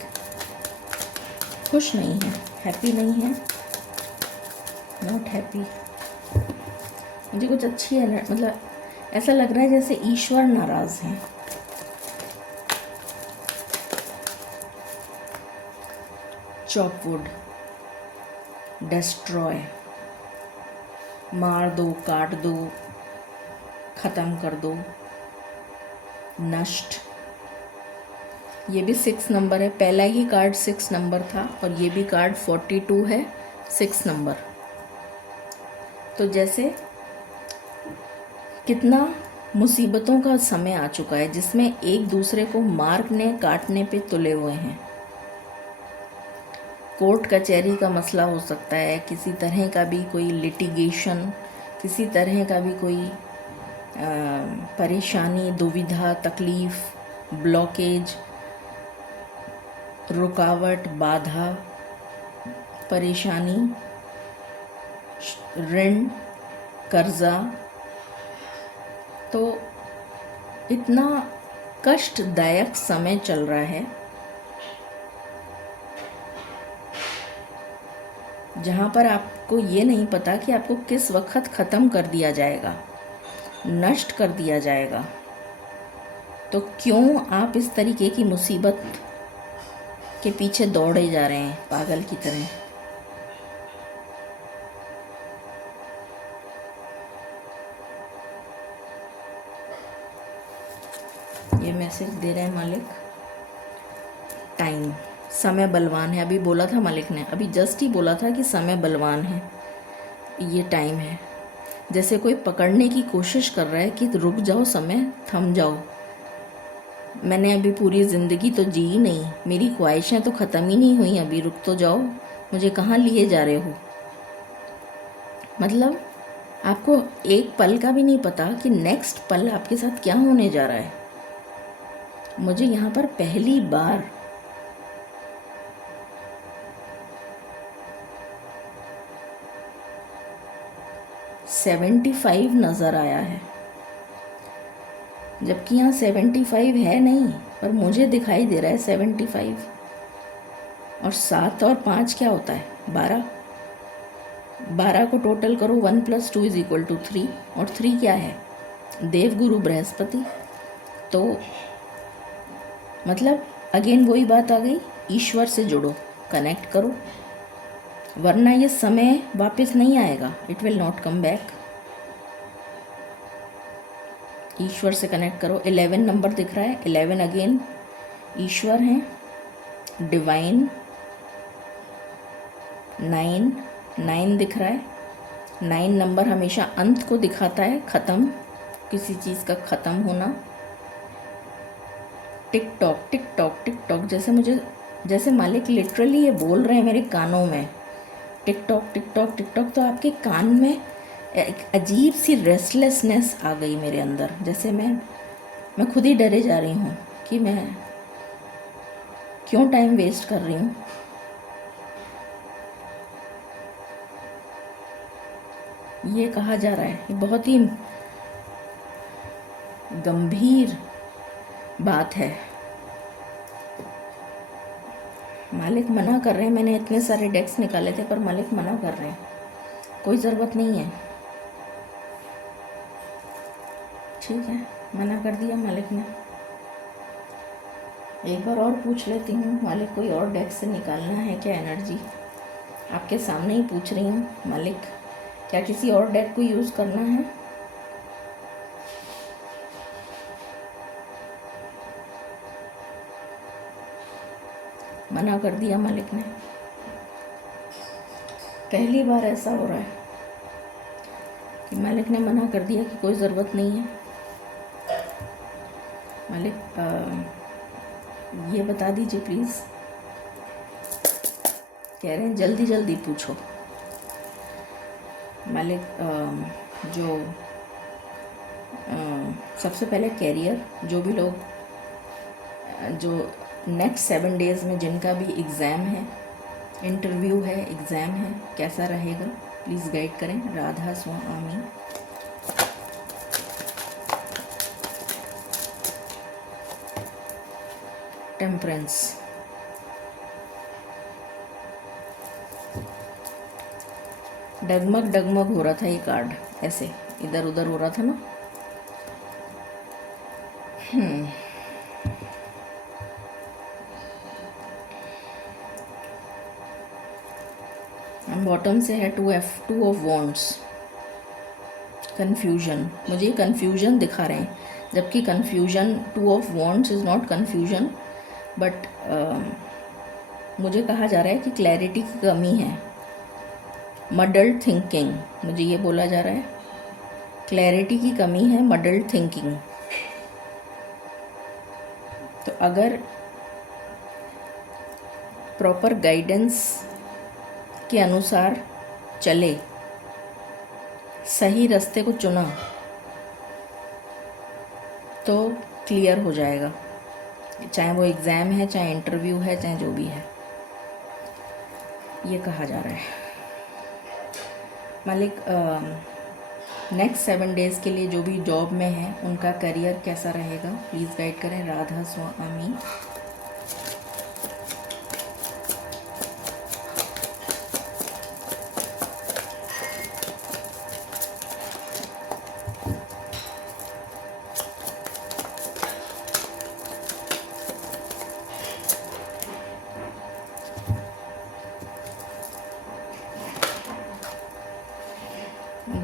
खुश नहीं है, हैप्पी नहीं है, नॉट हैप्पी। मुझे कुछ अच्छी है, मतलब ऐसा लग रहा है जैसे ईश्वर नाराज़ हैं। चॉप वुड, डिस्ट्रॉय, मार दो, काट दो, ख़त्म कर दो, नष्ट। ये भी 6 नंबर है, पहला ही कार्ड 6 नंबर था और ये भी कार्ड 42 है, 6 नंबर। तो जैसे कितना मुसीबतों का समय आ चुका है जिसमें एक दूसरे को मारने काटने पे तुले हुए हैं। कोर्ट कचहरी का मसला हो सकता है, किसी तरह का भी कोई लिटिगेशन, किसी तरह का भी कोई परेशानी, दुविधा, तकलीफ़, ब्लॉकेज, रुकावट, बाधा, परेशानी, ऋण, कर्जा। तो इतना कष्टदायक समय चल रहा है जहाँ पर आपको ये नहीं पता कि आपको किस वक्त ख़त्म कर दिया जाएगा, नष्ट कर दिया जाएगा। तो क्यों आप इस तरीके की मुसीबत के पीछे दौड़े जा रहे हैं पागल की तरह? ये मैसेज दे रहे हैं मालिक। टाइम, समय बलवान है। अभी बोला था मालिक ने, अभी जस्ट ही बोला था कि समय बलवान है, ये टाइम है। जैसे कोई पकड़ने की कोशिश कर रहा है कि रुक जाओ, समय थम जाओ, मैंने अभी पूरी ज़िंदगी तो जी ही नहीं, मेरी ख्वाहिशें तो ख़त्म ही नहीं हुई, अभी रुक तो जाओ, मुझे कहाँ लिए जा रहे हो। मतलब आपको एक पल का भी नहीं पता कि नेक्स्ट पल आपके साथ क्या होने जा रहा है। मुझे यहाँ पर पहली बार $75 नज़र आया है, जबकि यहाँ 75 है नहीं, पर मुझे दिखाई दे रहा है 75। और 7 और 5 क्या होता है? 12। 12 को टोटल करो, 1 + 2 = 3। और 3 क्या है? देवगुरु बृहस्पति। तो मतलब अगेन वही बात आ गई, ईश्वर से जुड़ो, कनेक्ट करो, वरना ये समय वापस नहीं आएगा, it will not come back. ईश्वर से कनेक्ट करो। 11 नंबर दिख रहा है, 11 अगेन ईश्वर हैं, डिवाइन। 9 दिख रहा है, 9 नंबर हमेशा अंत को दिखाता है, ख़त्म, किसी चीज़ का ख़त्म होना। Tick tock tick tock tick tock, जैसे मालिक लिटरली ये बोल रहे हैं मेरे कानों में, tick tock tick tock tick tock. तो आपके कान में एक अजीब सी रेस्टलेसनेस आ गई मेरे अंदर, जैसे मैं खुद ही डरे जा रही हूँ कि मैं क्यों टाइम वेस्ट कर रही हूँ। ये कहा जा रहा है, ये बहुत ही गंभीर बात है। मालिक मना कर रहे हैं, मैंने इतने सारे डेक्स निकाले थे पर मालिक मना कर रहे हैं, कोई ज़रूरत नहीं है। ठीक है, मना कर दिया मालिक ने। एक बार और पूछ लेती हूँ मालिक, कोई और डेक से निकालना है क्या एनर्जी? आपके सामने ही पूछ रही हूँ मालिक, क्या किसी और डेक को यूज़ करना है? मना कर दिया मालिक ने। पहली बार ऐसा हो रहा है कि मालिक ने मना कर दिया कि कोई ज़रूरत नहीं है। मालिक ये बता दीजिए प्लीज़। कह रहे हैं जल्दी जल्दी पूछो मालिक। जो सबसे पहले कैरियर, जो भी लोग जो नेक्स्ट 7 डेज़ में जिनका भी एग्ज़ाम है, इंटरव्यू है, एग्ज़ाम है, कैसा रहेगा प्लीज़ गाइड करें। राधा स्वामी। टेम्परेंस। डगमग डगमग हो रहा था ये कार्ड, ऐसे इधर उधर हो रहा था ना। बॉटम से है 2 ऑफ वॉन्ड्स। कन्फ्यूजन, मुझे कन्फ्यूजन दिखा रहे हैं, जबकि confusion 2 of wands is not confusion, but मुझे कहा जा रहा है कि क्लैरिटी की कमी है। मडल्ड थिंकिंग, मुझे ये बोला जा रहा है क्लैरिटी की कमी है, मडल्ड थिंकिंग। तो अगर प्रॉपर गाइडेंस के अनुसार चले, सही रास्ते को चुना, तो क्लियर हो जाएगा, चाहे वो एग्ज़ाम है, चाहे इंटरव्यू है, चाहे जो भी है। ये कहा जा रहा है मालिक। नेक्स्ट 7 डेज़ के लिए जो भी जॉब में है उनका करियर कैसा रहेगा प्लीज़ गाइड करें। राधा स्वामी।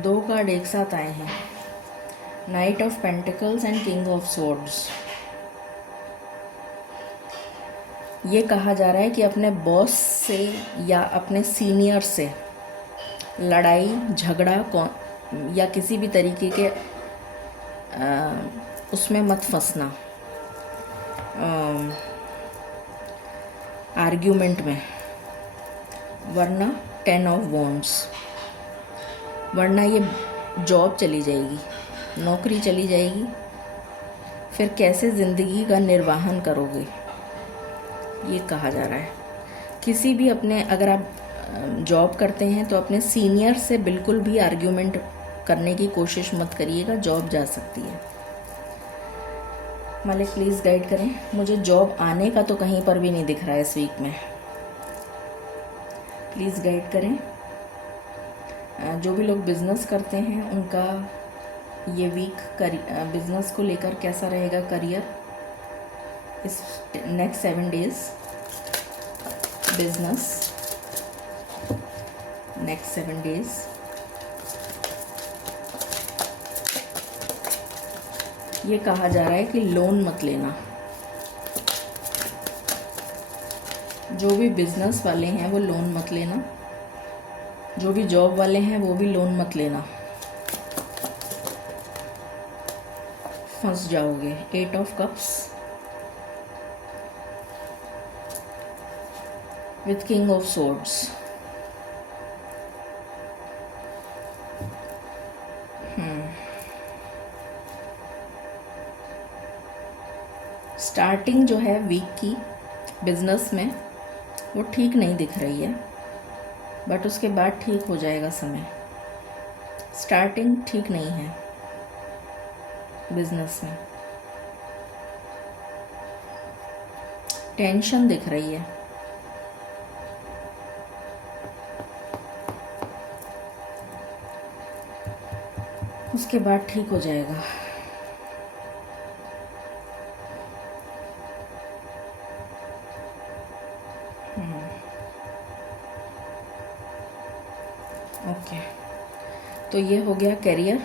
दो कार्ड एक साथ आए हैं, night of pentacles and king of swords. ये कहा जा रहा है कि अपने बॉस से या अपने सीनियर से लड़ाई झगड़ा या किसी भी तरीके के उसमें मत फंसना, आर्ग्यूमेंट में, वरना 10 ऑफ वॉन्ड्स, वरना ये जॉब चली जाएगी, नौकरी चली जाएगी, फिर कैसे ज़िंदगी का निर्वाहन करोगे, ये कहा जा रहा है। किसी भी अपने, अगर आप जॉब करते हैं तो अपने सीनियर से बिल्कुल भी आर्ग्यूमेंट करने की कोशिश मत करिएगा, जॉब जा सकती है। मालिक प्लीज़ गाइड करें, मुझे जॉब आने का तो कहीं पर भी नहीं दिख रहा है इस वीक में, प्लीज़ गाइड करें। जो भी लोग बिज़नेस करते हैं उनका ये वीक बिज़नेस को लेकर कैसा रहेगा करियर इस next 7 days. Business next 7 days. ये कहा जा रहा है कि लोन मत लेना। जो भी बिज़नेस वाले हैं वो लोन मत लेना, जो भी जॉब वाले हैं वो भी लोन मत लेना, फंस जाओगे। 8 of cups with king of swords. Starting जो है वीक की बिजनेस में वो ठीक नहीं दिख रही है, बट उसके बाद ठीक हो जाएगा समय। स्टार्टिंग ठीक नहीं है बिजनेस में, टेंशन दिख रही है। उसके बाद ठीक हो जाएगा। ओके, तो ये हो गया करियर,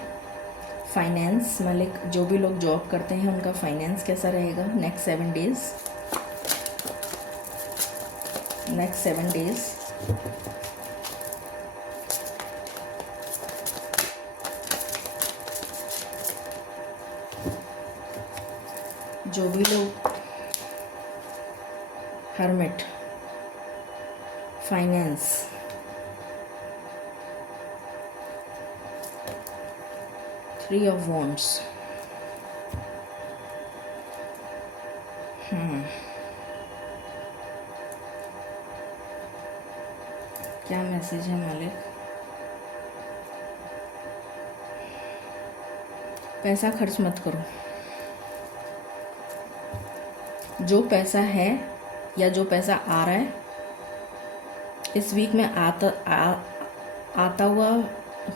फाइनेंस। मतलब जो भी लोग जॉब करते हैं उनका फाइनेंस कैसा रहेगा नेक्स्ट 7 डेज। नेक्स्ट 7 डेज जो भी लोग hermit, finance, three of wands, क्या मैसेज है मालिक? पैसा खर्च मत करो। जो पैसा है या जो पैसा आ रहा है इस वीक में आता हुआ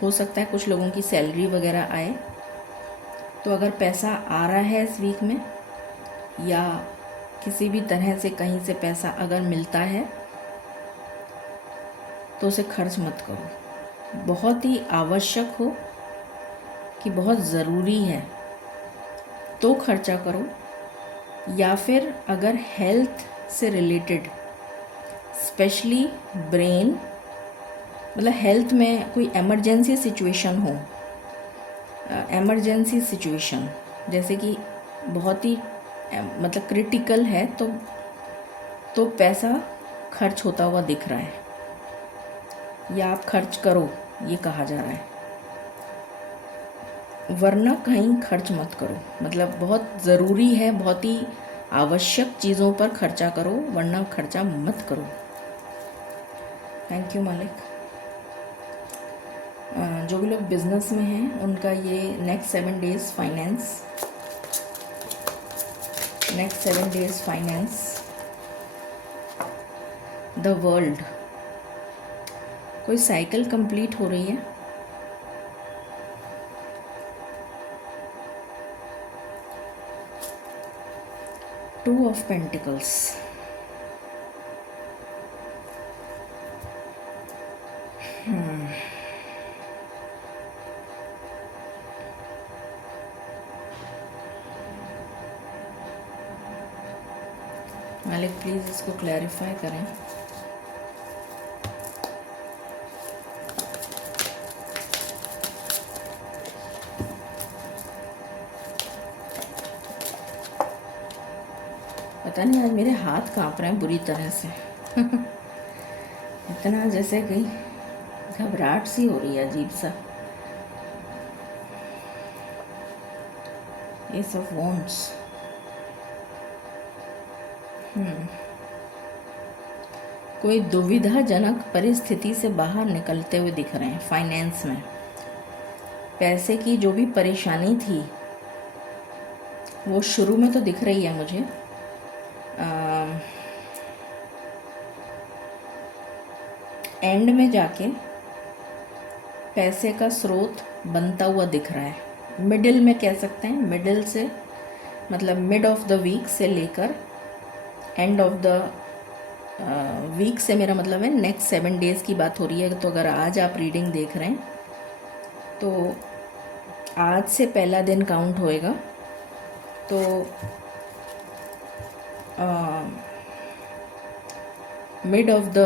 हो सकता है, कुछ लोगों की सैलरी वगैरह आए। तो अगर पैसा आ रहा है इस वीक में या किसी भी तरह से कहीं से पैसा अगर मिलता है तो उसे खर्च मत करो। बहुत ही आवश्यक हो कि बहुत ज़रूरी है तो खर्चा करो, या फिर अगर हेल्थ से रिलेटेड, स्पेशली ब्रेन, मतलब हेल्थ में कोई एमरजेंसी सिचुएशन हो, एमरजेंसी सिचुएशन जैसे कि बहुत ही मतलब क्रिटिकल है, तो पैसा खर्च होता हुआ दिख रहा है या आप खर्च करो ये कहा जा रहा है, वरना कहीं खर्च मत करो। मतलब बहुत ज़रूरी है, बहुत ही आवश्यक चीज़ों पर खर्चा करो, वरना खर्चा मत करो। थैंक यू मालिक। जो भी लोग बिजनेस में हैं उनका ये next 7 days finance, next 7 days finance, the world, कोई साइकिल कंप्लीट हो रही है। टू ऑफ पेंटिकल्स, मालिक प्लीज़ इसको क्लैरिफाई करें। पता नहीं आज मेरे हाथ कांप रहे हैं बुरी तरह से इतना जैसे कहीं घबराहट सी हो रही है, अजीब सा। एस ऑफ वॉन्ड्स, कोई दुविधाजनक परिस्थिति से बाहर निकलते हुए दिख रहे हैं। फाइनेंस में पैसे की जो भी परेशानी थी वो शुरू में तो दिख रही है मुझे, एंड में जाके पैसे का स्रोत बनता हुआ दिख रहा है। मिडिल में कह सकते हैं, मिडिल से मतलब मिड ऑफ द वीक से लेकर एंड ऑफ द वीक से मेरा मतलब है नेक्स्ट 7 डेज़ की बात हो रही है। तो अगर आज आप रीडिंग देख रहे हैं तो आज से पहला दिन काउंट होएगा। तो मिड ऑफ द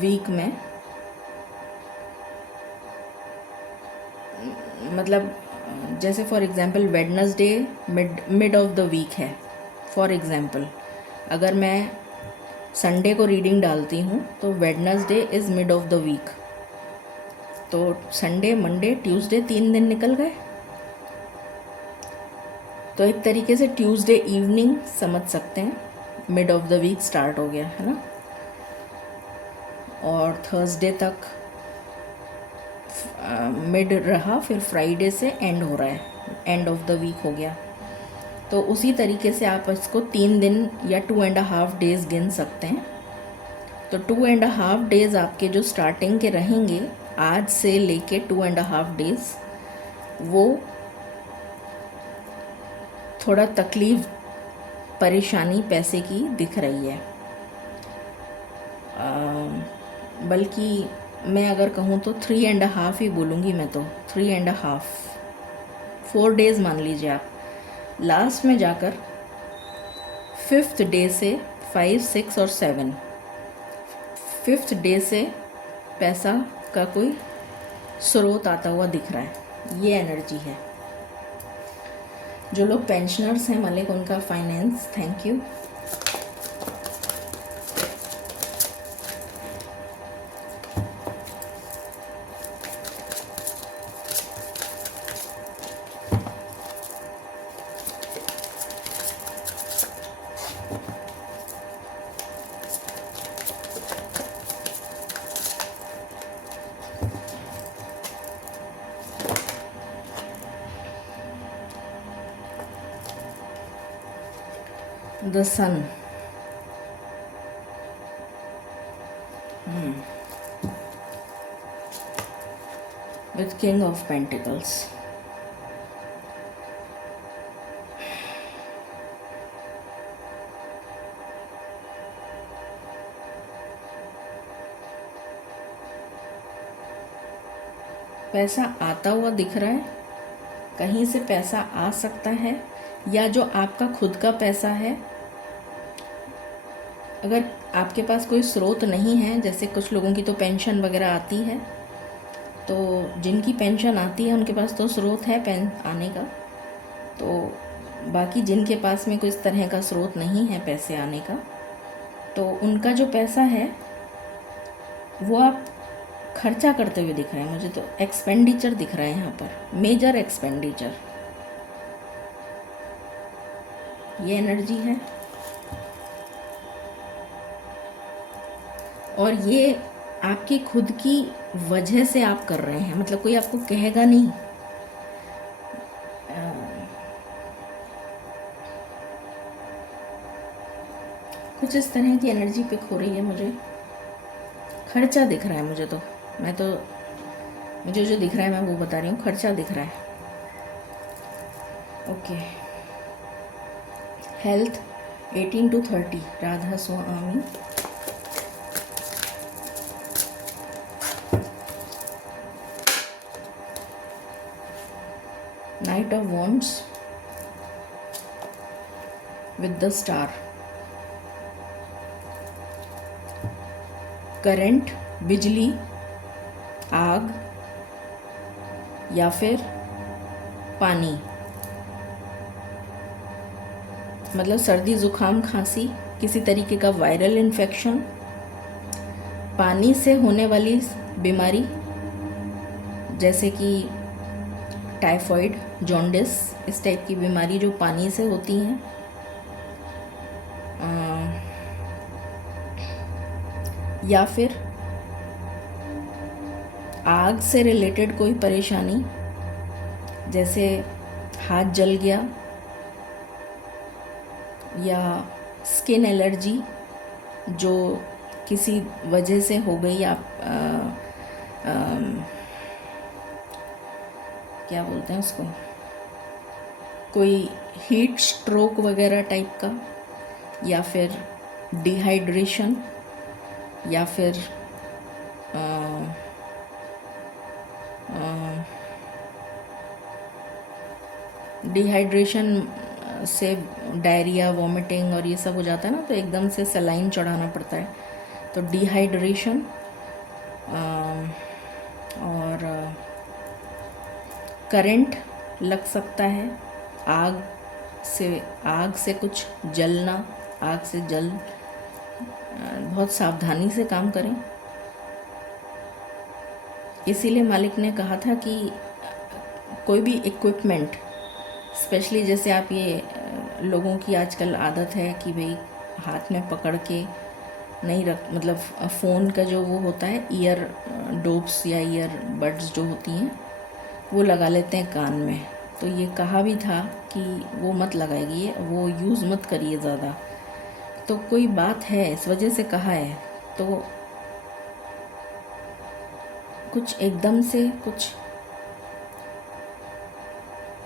वीक में मतलब जैसे for example Wednesday mid of the week है। फॉर एग्ज़ाम्पल अगर मैं संडे को रीडिंग डालती हूँ तो Wednesday is mid of the week, तो संडे मंडे ट्यूसडे 3 दिन निकल गए। तो एक तरीके से ट्यूसडे इवनिंग समझ सकते हैं, mid of the week start हो गया है ना, और थर्सडे तक मिड रहा, फिर फ्राइडे से एंड हो रहा है, एंड ऑफ द वीक हो गया। तो उसी तरीके से आप इसको 3 दिन या 2.5 डेज़ गिन सकते हैं। तो 2.5 डेज़ आपके जो स्टार्टिंग के रहेंगे आज से लेके 2.5 डेज़, वो थोड़ा तकलीफ़ परेशानी पैसे की दिख रही है। बल्कि मैं अगर कहूँ तो 3.5 ही बोलूँगी मैं तो, 3.5, 4 डेज़ मान लीजिए आप। लास्ट में जाकर 5th डे से 5, 6 और 7, 5th डे से पैसा का कोई स्रोत आता हुआ दिख रहा है, ये एनर्जी है। जो लोग पेंशनर्स हैं मालिक, उनका finance, thank you. The Sun, with King of Pentacles. पैसा आता हुआ दिख रहा है, कहीं से पैसा आ सकता है, या जो आपका खुद का पैसा है, अगर आपके पास कोई स्रोत नहीं है, जैसे कुछ लोगों की तो पेंशन वगैरह आती है, तो जिनकी पेंशन आती है उनके पास तो स्रोत है पेन आने का, तो बाकी जिनके पास में कोई इस तरह का स्रोत नहीं है पैसे आने का, तो उनका जो पैसा है वो आप खर्चा करते हुए दिख रहे हैं मुझे, तो एक्सपेंडिचर दिख रहा है यहाँ पर, मेजर एक्सपेंडिचर, ये एनर्जी है। और ये आपकी खुद की वजह से आप कर रहे हैं, मतलब कोई आपको कहेगा नहीं। कुछ इस तरह की एनर्जी पिक हो रही है मुझे, खर्चा दिख रहा है मुझे, तो मुझे जो दिख रहा है मैं वो बता रही हूँ, खर्चा दिख रहा है। Okay, health 18 to 30, Radha Swami. Knight of Wands with the Star, current, बिजली, आग या फिर पानी, मतलब सर्दी, जुकाम, खांसी, किसी तरीके का वायरल इन्फेक्शन, पानी से होने वाली बीमारी जैसे कि टाइफॉइड, जॉन्डिस, इस टाइप की बीमारी जो पानी से होती हैं, या फिर आग से रिलेटेड कोई परेशानी, जैसे हाथ जल गया, या स्किन एलर्जी जो किसी वजह से हो गई, या क्या बोलते हैं उसको, कोई हीट स्ट्रोक वगैरह टाइप का, या फिर डिहाइड्रेशन, या फिर डिहाइड्रेशन से डायरिया, वॉमिटिंग और ये सब हो जाता है ना, तो एकदम से सलाइन चढ़ाना पड़ता है, तो डिहाइड्रेशन, और करंट लग सकता है, आग से कुछ जलना, आग से जल, बहुत सावधानी से काम करें। इसीलिए मालिक ने कहा था कि कोई भी इक्विपमेंट, स्पेशली जैसे आप ये लोगों की आजकल आदत है कि भाई हाथ में पकड़ के नहीं रख, मतलब फ़ोन का जो वो होता है, ईयर डोप्स या ईयर बड्स जो होती हैं वो लगा लेते हैं कान में, तो ये कहा भी था कि वो मत लगाइए, वो यूज़ मत करिए ज़्यादा, तो कोई बात है इस वजह से कहा है। तो कुछ एकदम से, कुछ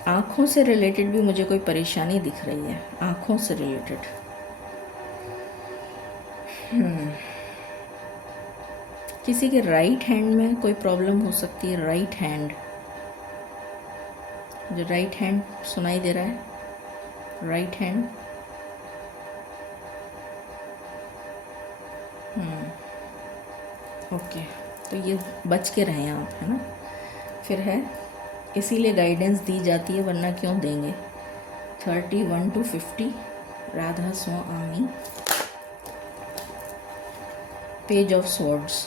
आँखों से रिलेटेड भी मुझे कोई परेशानी दिख रही है, आँखों से रिलेटेड। किसी के राइट हैंड में कोई प्रॉब्लम हो सकती है। राइट हैंड, जो राइट हैंड सुनाई दे रहा है, राइट हैंड। ओके, तो ये बच के रहें आप, है ना। फिर है, इसीलिए गाइडेंस दी जाती है, वरना क्यों देंगे। 31 to 50, Radha Swami. Page of swords,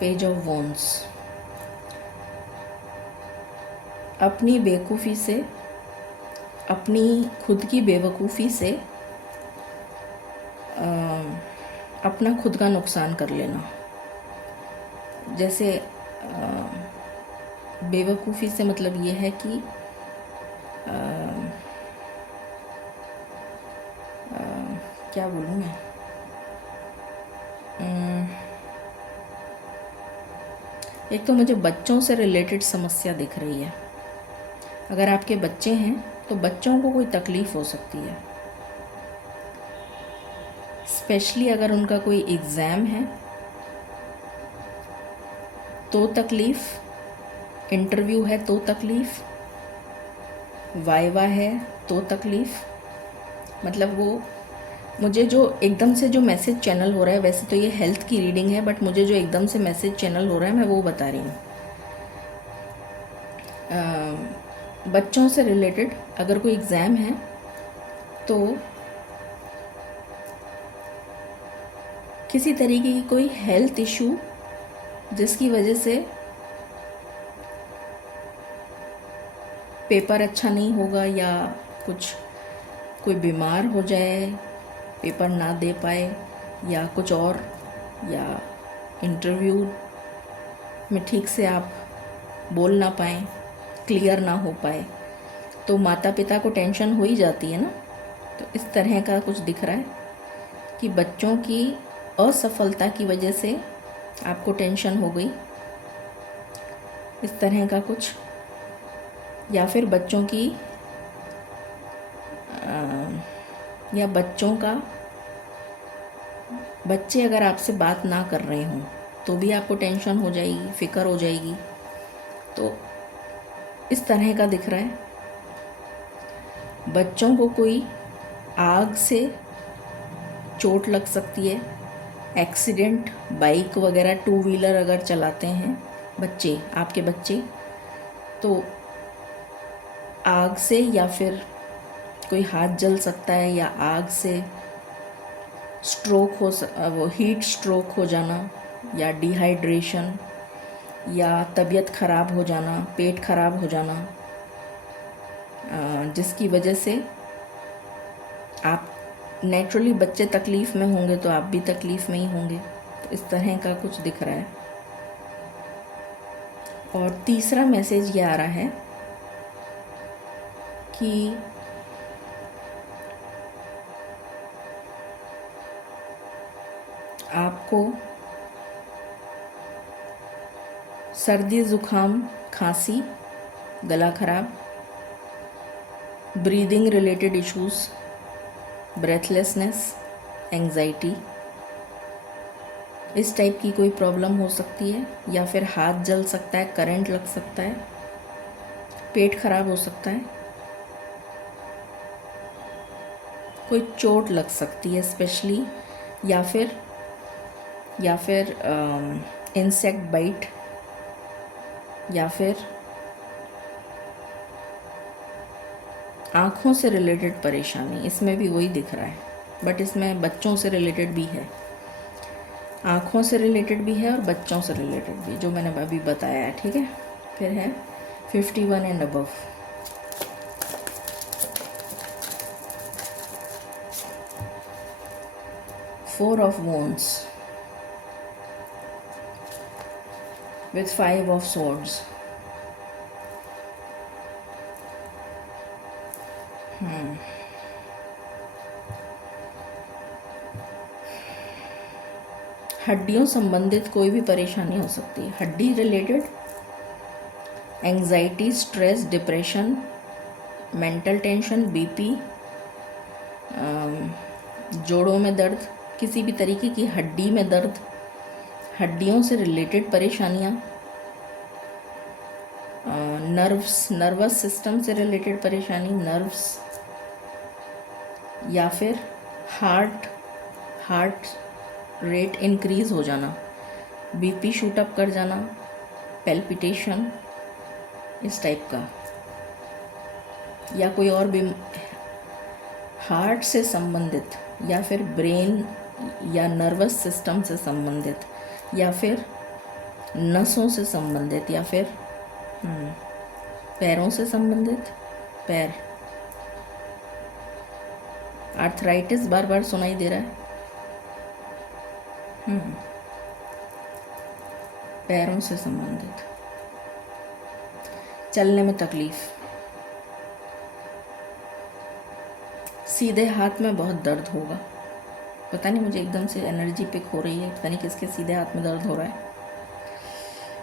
page of wands. अपनी बेवकूफ़ी से, अपनी खुद की बेवकूफ़ी से अपना खुद का नुकसान कर लेना। जैसे बेवकूफ़ी से मतलब ये है कि क्या बोलूँ मैं, एक तो मुझे बच्चों से रिलेटेड समस्या दिख रही है। अगर आपके बच्चे हैं तो बच्चों को कोई तकलीफ़ हो सकती है, स्पेशली अगर उनका कोई एग्ज़ाम है तो तकलीफ़, इंटरव्यू है तो तकलीफ़, वाइवा है तो तकलीफ़। मतलब वो मुझे जो एकदम से जो मैसेज चैनल हो रहा है, वैसे तो ये हेल्थ की रीडिंग है, बट मुझे जो एकदम से मैसेज चैनल हो रहा है मैं वो बता रही हूँ। बच्चों से रिलेटेड अगर कोई एग्ज़ाम है तो किसी तरीके की कोई हेल्थ इशू जिसकी वजह से पेपर अच्छा नहीं होगा, या कुछ कोई बीमार हो जाए, पेपर ना दे पाए, या कुछ और, या इंटरव्यू में ठीक से आप बोल ना पाएँ, क्लियर ना हो पाए, तो माता पिता को टेंशन हो ही जाती है ना। तो इस तरह का कुछ दिख रहा है कि बच्चों की असफलता की वजह से आपको टेंशन हो गई, इस तरह का कुछ। या फिर बच्चों की या बच्चों का, बच्चे अगर आपसे बात ना कर रहे हों तो भी आपको टेंशन हो जाएगी, फ़िक्र हो जाएगी। तो इस तरह का दिख रहा है। बच्चों को कोई आग से चोट लग सकती है, एक्सीडेंट, बाइक वगैरह, टू व्हीलर अगर चलाते हैं बच्चे, आपके बच्चे, तो आग से, या फिर कोई हाथ जल सकता है, या आग से स्ट्रोक हो, वो हीट स्ट्रोक हो जाना, या डिहाइड्रेशन, या तबीयत ख़राब हो जाना, पेट ख़राब हो जाना, जिसकी वजह से आप नेचुरली, बच्चे तकलीफ़ में होंगे तो आप भी तकलीफ़ में ही होंगे। तो इस तरह का कुछ दिख रहा है। और तीसरा मैसेज ये आ रहा है कि आपको सर्दी, ज़ुकाम, खांसी, गला ख़राब, breathing related issues, breathlessness, anxiety, इस टाइप की कोई प्रॉब्लम हो सकती है। या फिर हाथ जल सकता है, करंट लग सकता है, पेट खराब हो सकता है, कोई चोट लग सकती है स्पेशली, या फिर इंसेक्ट बाइट, या फिर आँखों से रिलेटेड परेशानी। इसमें भी वही दिख रहा है, बट इसमें बच्चों से रिलेटेड भी है, आँखों से रिलेटेड भी है और बच्चों से रिलेटेड भी, जो मैंने अभी बताया है। ठीक है। फिर है 51 and above. Four of wands with 5 of swords. हड्डियों संबंधित कोई भी परेशानी हो सकती है, हड्डी related, anxiety, stress, depression, mental tension, BP, जोड़ों में दर्द, किसी भी तरीके की हड्डी में दर्द, हड्डियों से रिलेटेड परेशानियाँ, नर्वस सिस्टम से रिलेटेड परेशानी, नर्व्स, या फिर हार्ट रेट इंक्रीज़ हो जाना, बीपी शूट अप कर जाना, पैल्पिटेशन, इस टाइप का, या कोई और भी हार्ट से संबंधित, या फिर ब्रेन या नर्वस सिस्टम से संबंधित, या फिर नसों से संबंधित, या फिर पैरों से संबंधित, पैर, आर्थराइटिस बार बार सुनाई दे रहा है, पैरों से संबंधित, चलने में तकलीफ, सीधे हाथ में बहुत दर्द होगा, पता नहीं मुझे एकदम से एनर्जी पिक हो रही है, पता नहीं किसके सीधे हाथ में दर्द हो रहा है।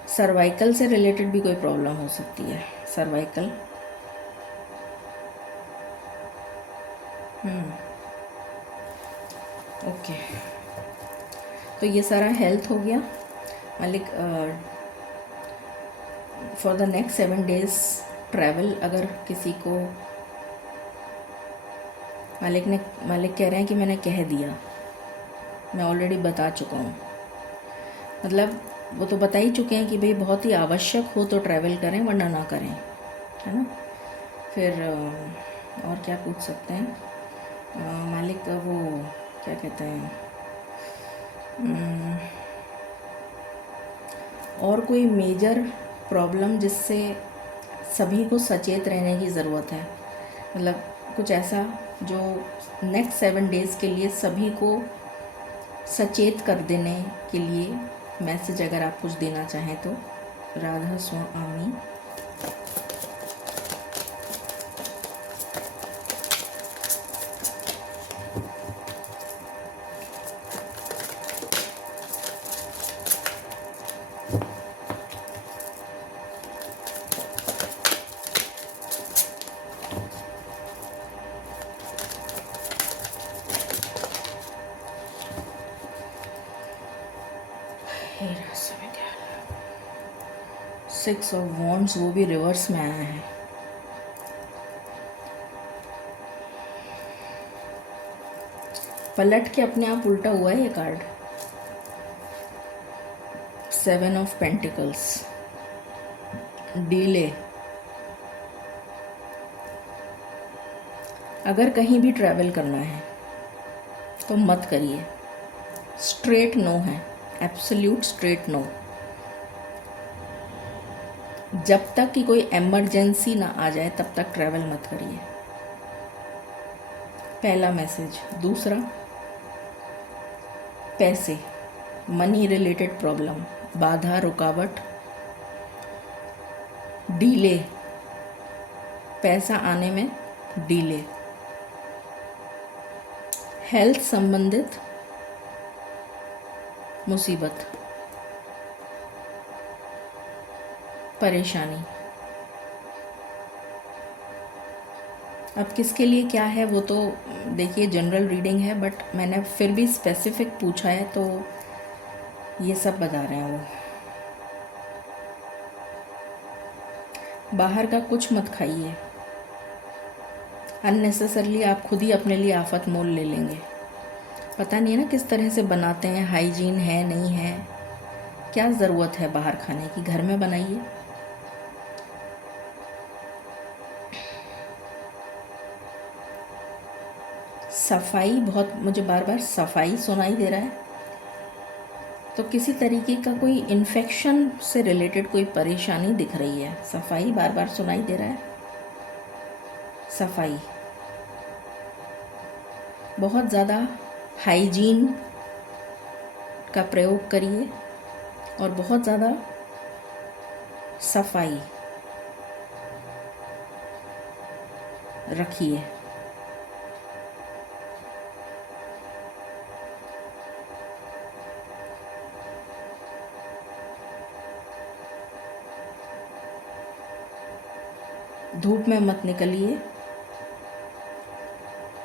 सर्वाइकल से रिलेटेड भी कोई प्रॉब्लम हो सकती है, सर्वाइकल, ओके। तो ये सारा हेल्थ हो गया मालिक। For the next 7 days travel, अगर किसी को मालिक कह रहे हैं कि मैंने कह दिया, मैं ऑलरेडी बता चुका हूँ, मतलब वो तो बता ही चुके हैं कि भाई बहुत ही आवश्यक हो तो ट्रैवल करें वरना ना करें, है ना। फिर और क्या पूछ सकते हैं मालिक, वो क्या कहते हैं, और कोई मेजर प्रॉब्लम जिससे सभी को सचेत रहने की ज़रूरत है, मतलब कुछ ऐसा जो नेक्स्ट 7 days के लिए सभी को सचेत कर देने के लिए मैसेज अगर आप कुछ देना चाहें तो। राधा स्वामी। सिक्स ऑफ वॉन्ड्स, वो भी रिवर्स में आया है। पलट के अपने आप उल्टा हुआ है ये कार्ड। 7 of pentacles, delay. अगर कहीं भी ट्रैवल करना है तो मत करिए, स्ट्रेट नो है, एब्सोल्यूट स्ट्रेट नो। जब तक कि कोई इमरजेंसी ना आ जाए तब तक ट्रैवल मत करिए, पहला मैसेज। दूसरा, पैसे, मनी रिलेटेड प्रॉब्लम, बाधा, रुकावट, डीले, पैसा आने में डीले, हेल्थ संबंधित मुसीबत, परेशानी। अब किसके लिए क्या है वो तो देखिए जनरल रीडिंग है, बट मैंने फिर भी स्पेसिफिक पूछा है तो ये सब बता रहे हैं वो। बाहर का कुछ मत खाइए, अननेसेसरली आप खुद ही अपने लिए आफत मोल ले लेंगे। पता नहीं है ना किस तरह से बनाते हैं, हाइजीन है नहीं है, क्या ज़रूरत है बाहर खाने की, घर में बनाइए। सफाई, बहुत मुझे बार बार सफाई सुनाई दे रहा है, तो किसी तरीके का कोई इन्फेक्शन से रिलेटेड कोई परेशानी दिख रही है। सफाई बार बार सुनाई दे रहा है, सफाई, बहुत ज़्यादा हाइजीन का प्रयोग करिए और बहुत ज़्यादा सफाई रखिए। धूप में मत निकलिए,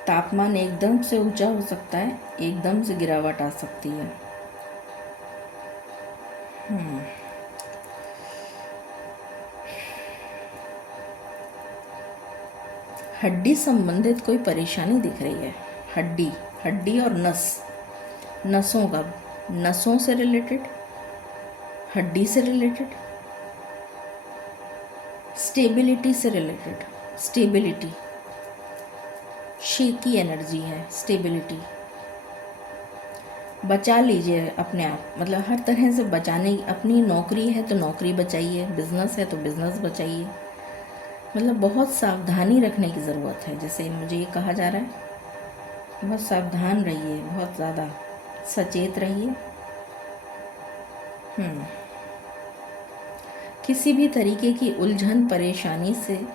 तापमान एकदम से ऊंचा हो सकता है, एकदम से गिरावट आ सकती है। हड्डी संबंधित कोई परेशानी दिख रही है। हड्डी हड्डी और नसों का, नसों से रिलेटेड, हड्डी से रिलेटेड, स्टेबिलिटी से रिलेटेड। स्टेबिलिटी, शेकी एनर्जी है, स्टेबिलिटी। बचा लीजिए अपने आप, मतलब हर तरह से बचाने। अपनी नौकरी है तो नौकरी बचाइए, बिजनेस है तो बिजनेस बचाइए। मतलब बहुत सावधानी रखने की ज़रूरत है। जैसे मुझे ये कहा जा रहा है, बहुत सावधान रहिए, बहुत ज़्यादा सचेत रहिए। किसी भी तरीके की उलझन परेशानी से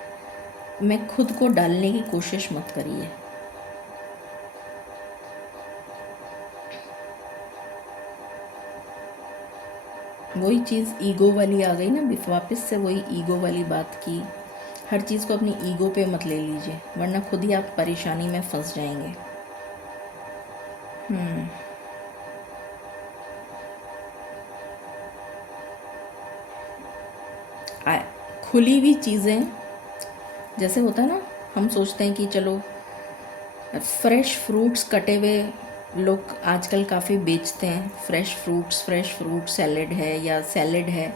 में खुद को डालने की कोशिश मत करिए। वही चीज़ ईगो वाली आ गई ना, वापस से वही ईगो वाली बात की। हर चीज़ को अपनी ईगो पे मत ले लीजिए, वरना खुद ही आप परेशानी में फंस जाएंगे। खुली हुई चीज़ें, जैसे होता है ना, हम सोचते हैं कि चलो फ्रेश फ्रूट्स, कटे हुए लोग आजकल काफ़ी बेचते हैं। फ्रेश फ्रूट सैलेड है या सैलेड है,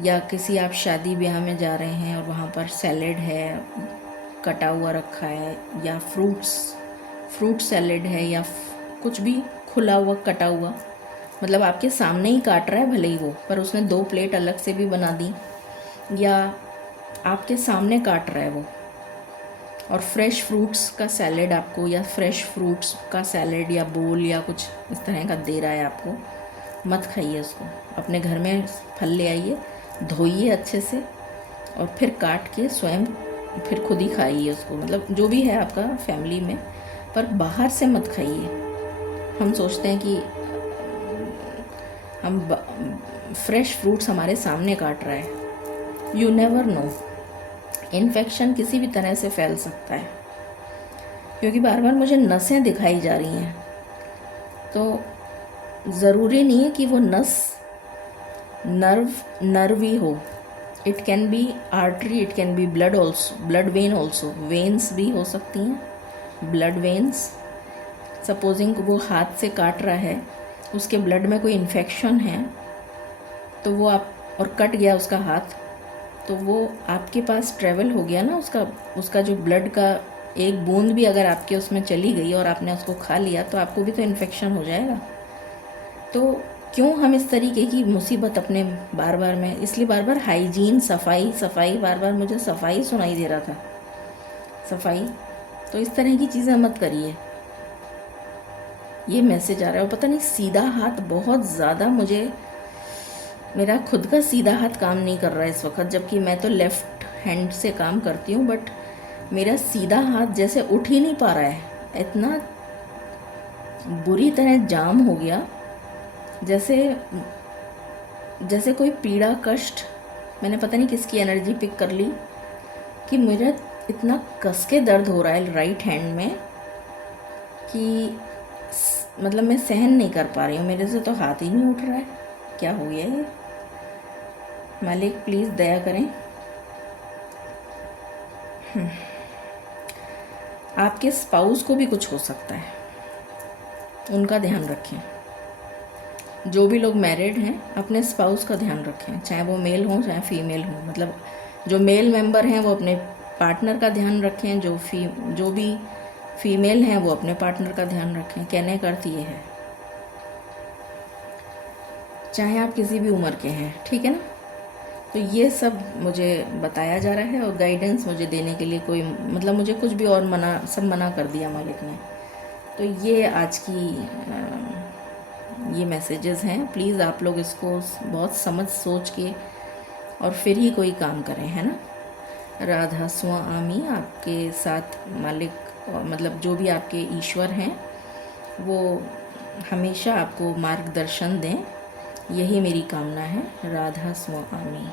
या किसी आप शादी ब्याह में जा रहे हैं और वहाँ पर सैलेड है, कटा हुआ रखा है, या फ्रूट सैलेड है, या कुछ भी खुला हुआ कटा हुआ, मतलब आपके सामने ही काट रहा है भले ही वो, पर उसने 2 प्लेट अलग से भी बना दी, या आपके सामने काट रहा है वो, और फ्रेश फ्रूट्स का सैलेड आपको, या फ्रेश फ्रूट्स का सैलेड या बोल या कुछ इस तरह का दे रहा है आपको, मत खाइए उसको। अपने घर में फल ले आइए, धोइए अच्छे से, और फिर काट के स्वयं फिर खुद ही खाइए उसको। मतलब जो भी है आपका फैमिली में, पर बाहर से मत खाइए। हम सोचते हैं कि हम फ्रेश फ्रूट्स हमारे सामने काट रहा है। यू नेवर नो, इन्फेक्शन किसी भी तरह से फैल सकता है। क्योंकि बार बार मुझे नसें दिखाई जा रही हैं, तो ज़रूरी नहीं है कि वो नस नर्व ही हो। It can be artery, it can be blood also, blood when also, veins भी हो सकती हैं, ब्लड वेन्स। सपोजिंग वो हाथ से काट रहा है, उसके ब्लड में कोई इन्फेक्शन है, तो वो आप, और कट गया उसका हाथ, तो वो आपके पास ट्रेवल हो गया ना, उसका जो ब्लड का एक बूंद भी अगर आपके उसमें चली गई और आपने उसको खा लिया, तो आपको भी तो इन्फेक्शन हो जाएगा। तो क्यों हम इस तरीके की मुसीबत अपने बार बार में, इसलिए बार बार हाइजीन, सफाई, बार बार मुझे सफाई सुनाई दे रहा था, सफाई। तो इस तरह की चीज़ें मत करिए। ये मैसेज आ रहा है। और पता नहीं, सीधा हाथ बहुत ज़्यादा, मुझे मेरा खुद का सीधा हाथ काम नहीं कर रहा है इस वक्त, जबकि मैं तो लेफ़्ट हैंड से काम करती हूँ, बट मेरा सीधा हाथ जैसे उठ ही नहीं पा रहा है। इतना बुरी तरह जाम हो गया, जैसे कोई पीड़ा, कष्ट, मैंने पता नहीं किसकी एनर्जी पिक कर ली, कि मेरा इतना कस के दर्द हो रहा है राइट हैंड में कि मतलब मैं सहन नहीं कर पा रही हूँ। मेरे से तो हाथ ही नहीं उठ रहा है। क्या हो गया ये? मालिक प्लीज़ दया करें। आपके स्पाउस को भी कुछ हो सकता है, उनका ध्यान रखें। जो भी लोग मैरिड हैं, अपने स्पाउस का ध्यान रखें, चाहे वो मेल हो चाहे फीमेल हो। मतलब जो मेल मेंबर हैं वो अपने पार्टनर का ध्यान रखें, जो भी फीमेल हैं वो अपने पार्टनर का ध्यान रखें। कहने का अर्थ ये है, चाहे आप किसी भी उम्र के हैं, ठीक है ना। तो ये सब मुझे बताया जा रहा है, और गाइडेंस मुझे देने के लिए कोई, मतलब मुझे कुछ भी और सब मना कर दिया मालिक ने। तो ये आज की ये मैसेजेस हैं। प्लीज़ आप लोग इसको बहुत समझ सोच के और फिर ही कोई काम करें, है ना। राधा स्वामी आपके साथ मालिक, मतलब जो भी आपके ईश्वर हैं, वो हमेशा आपको मार्गदर्शन दें, यही मेरी कामना है। राधा स्वामी।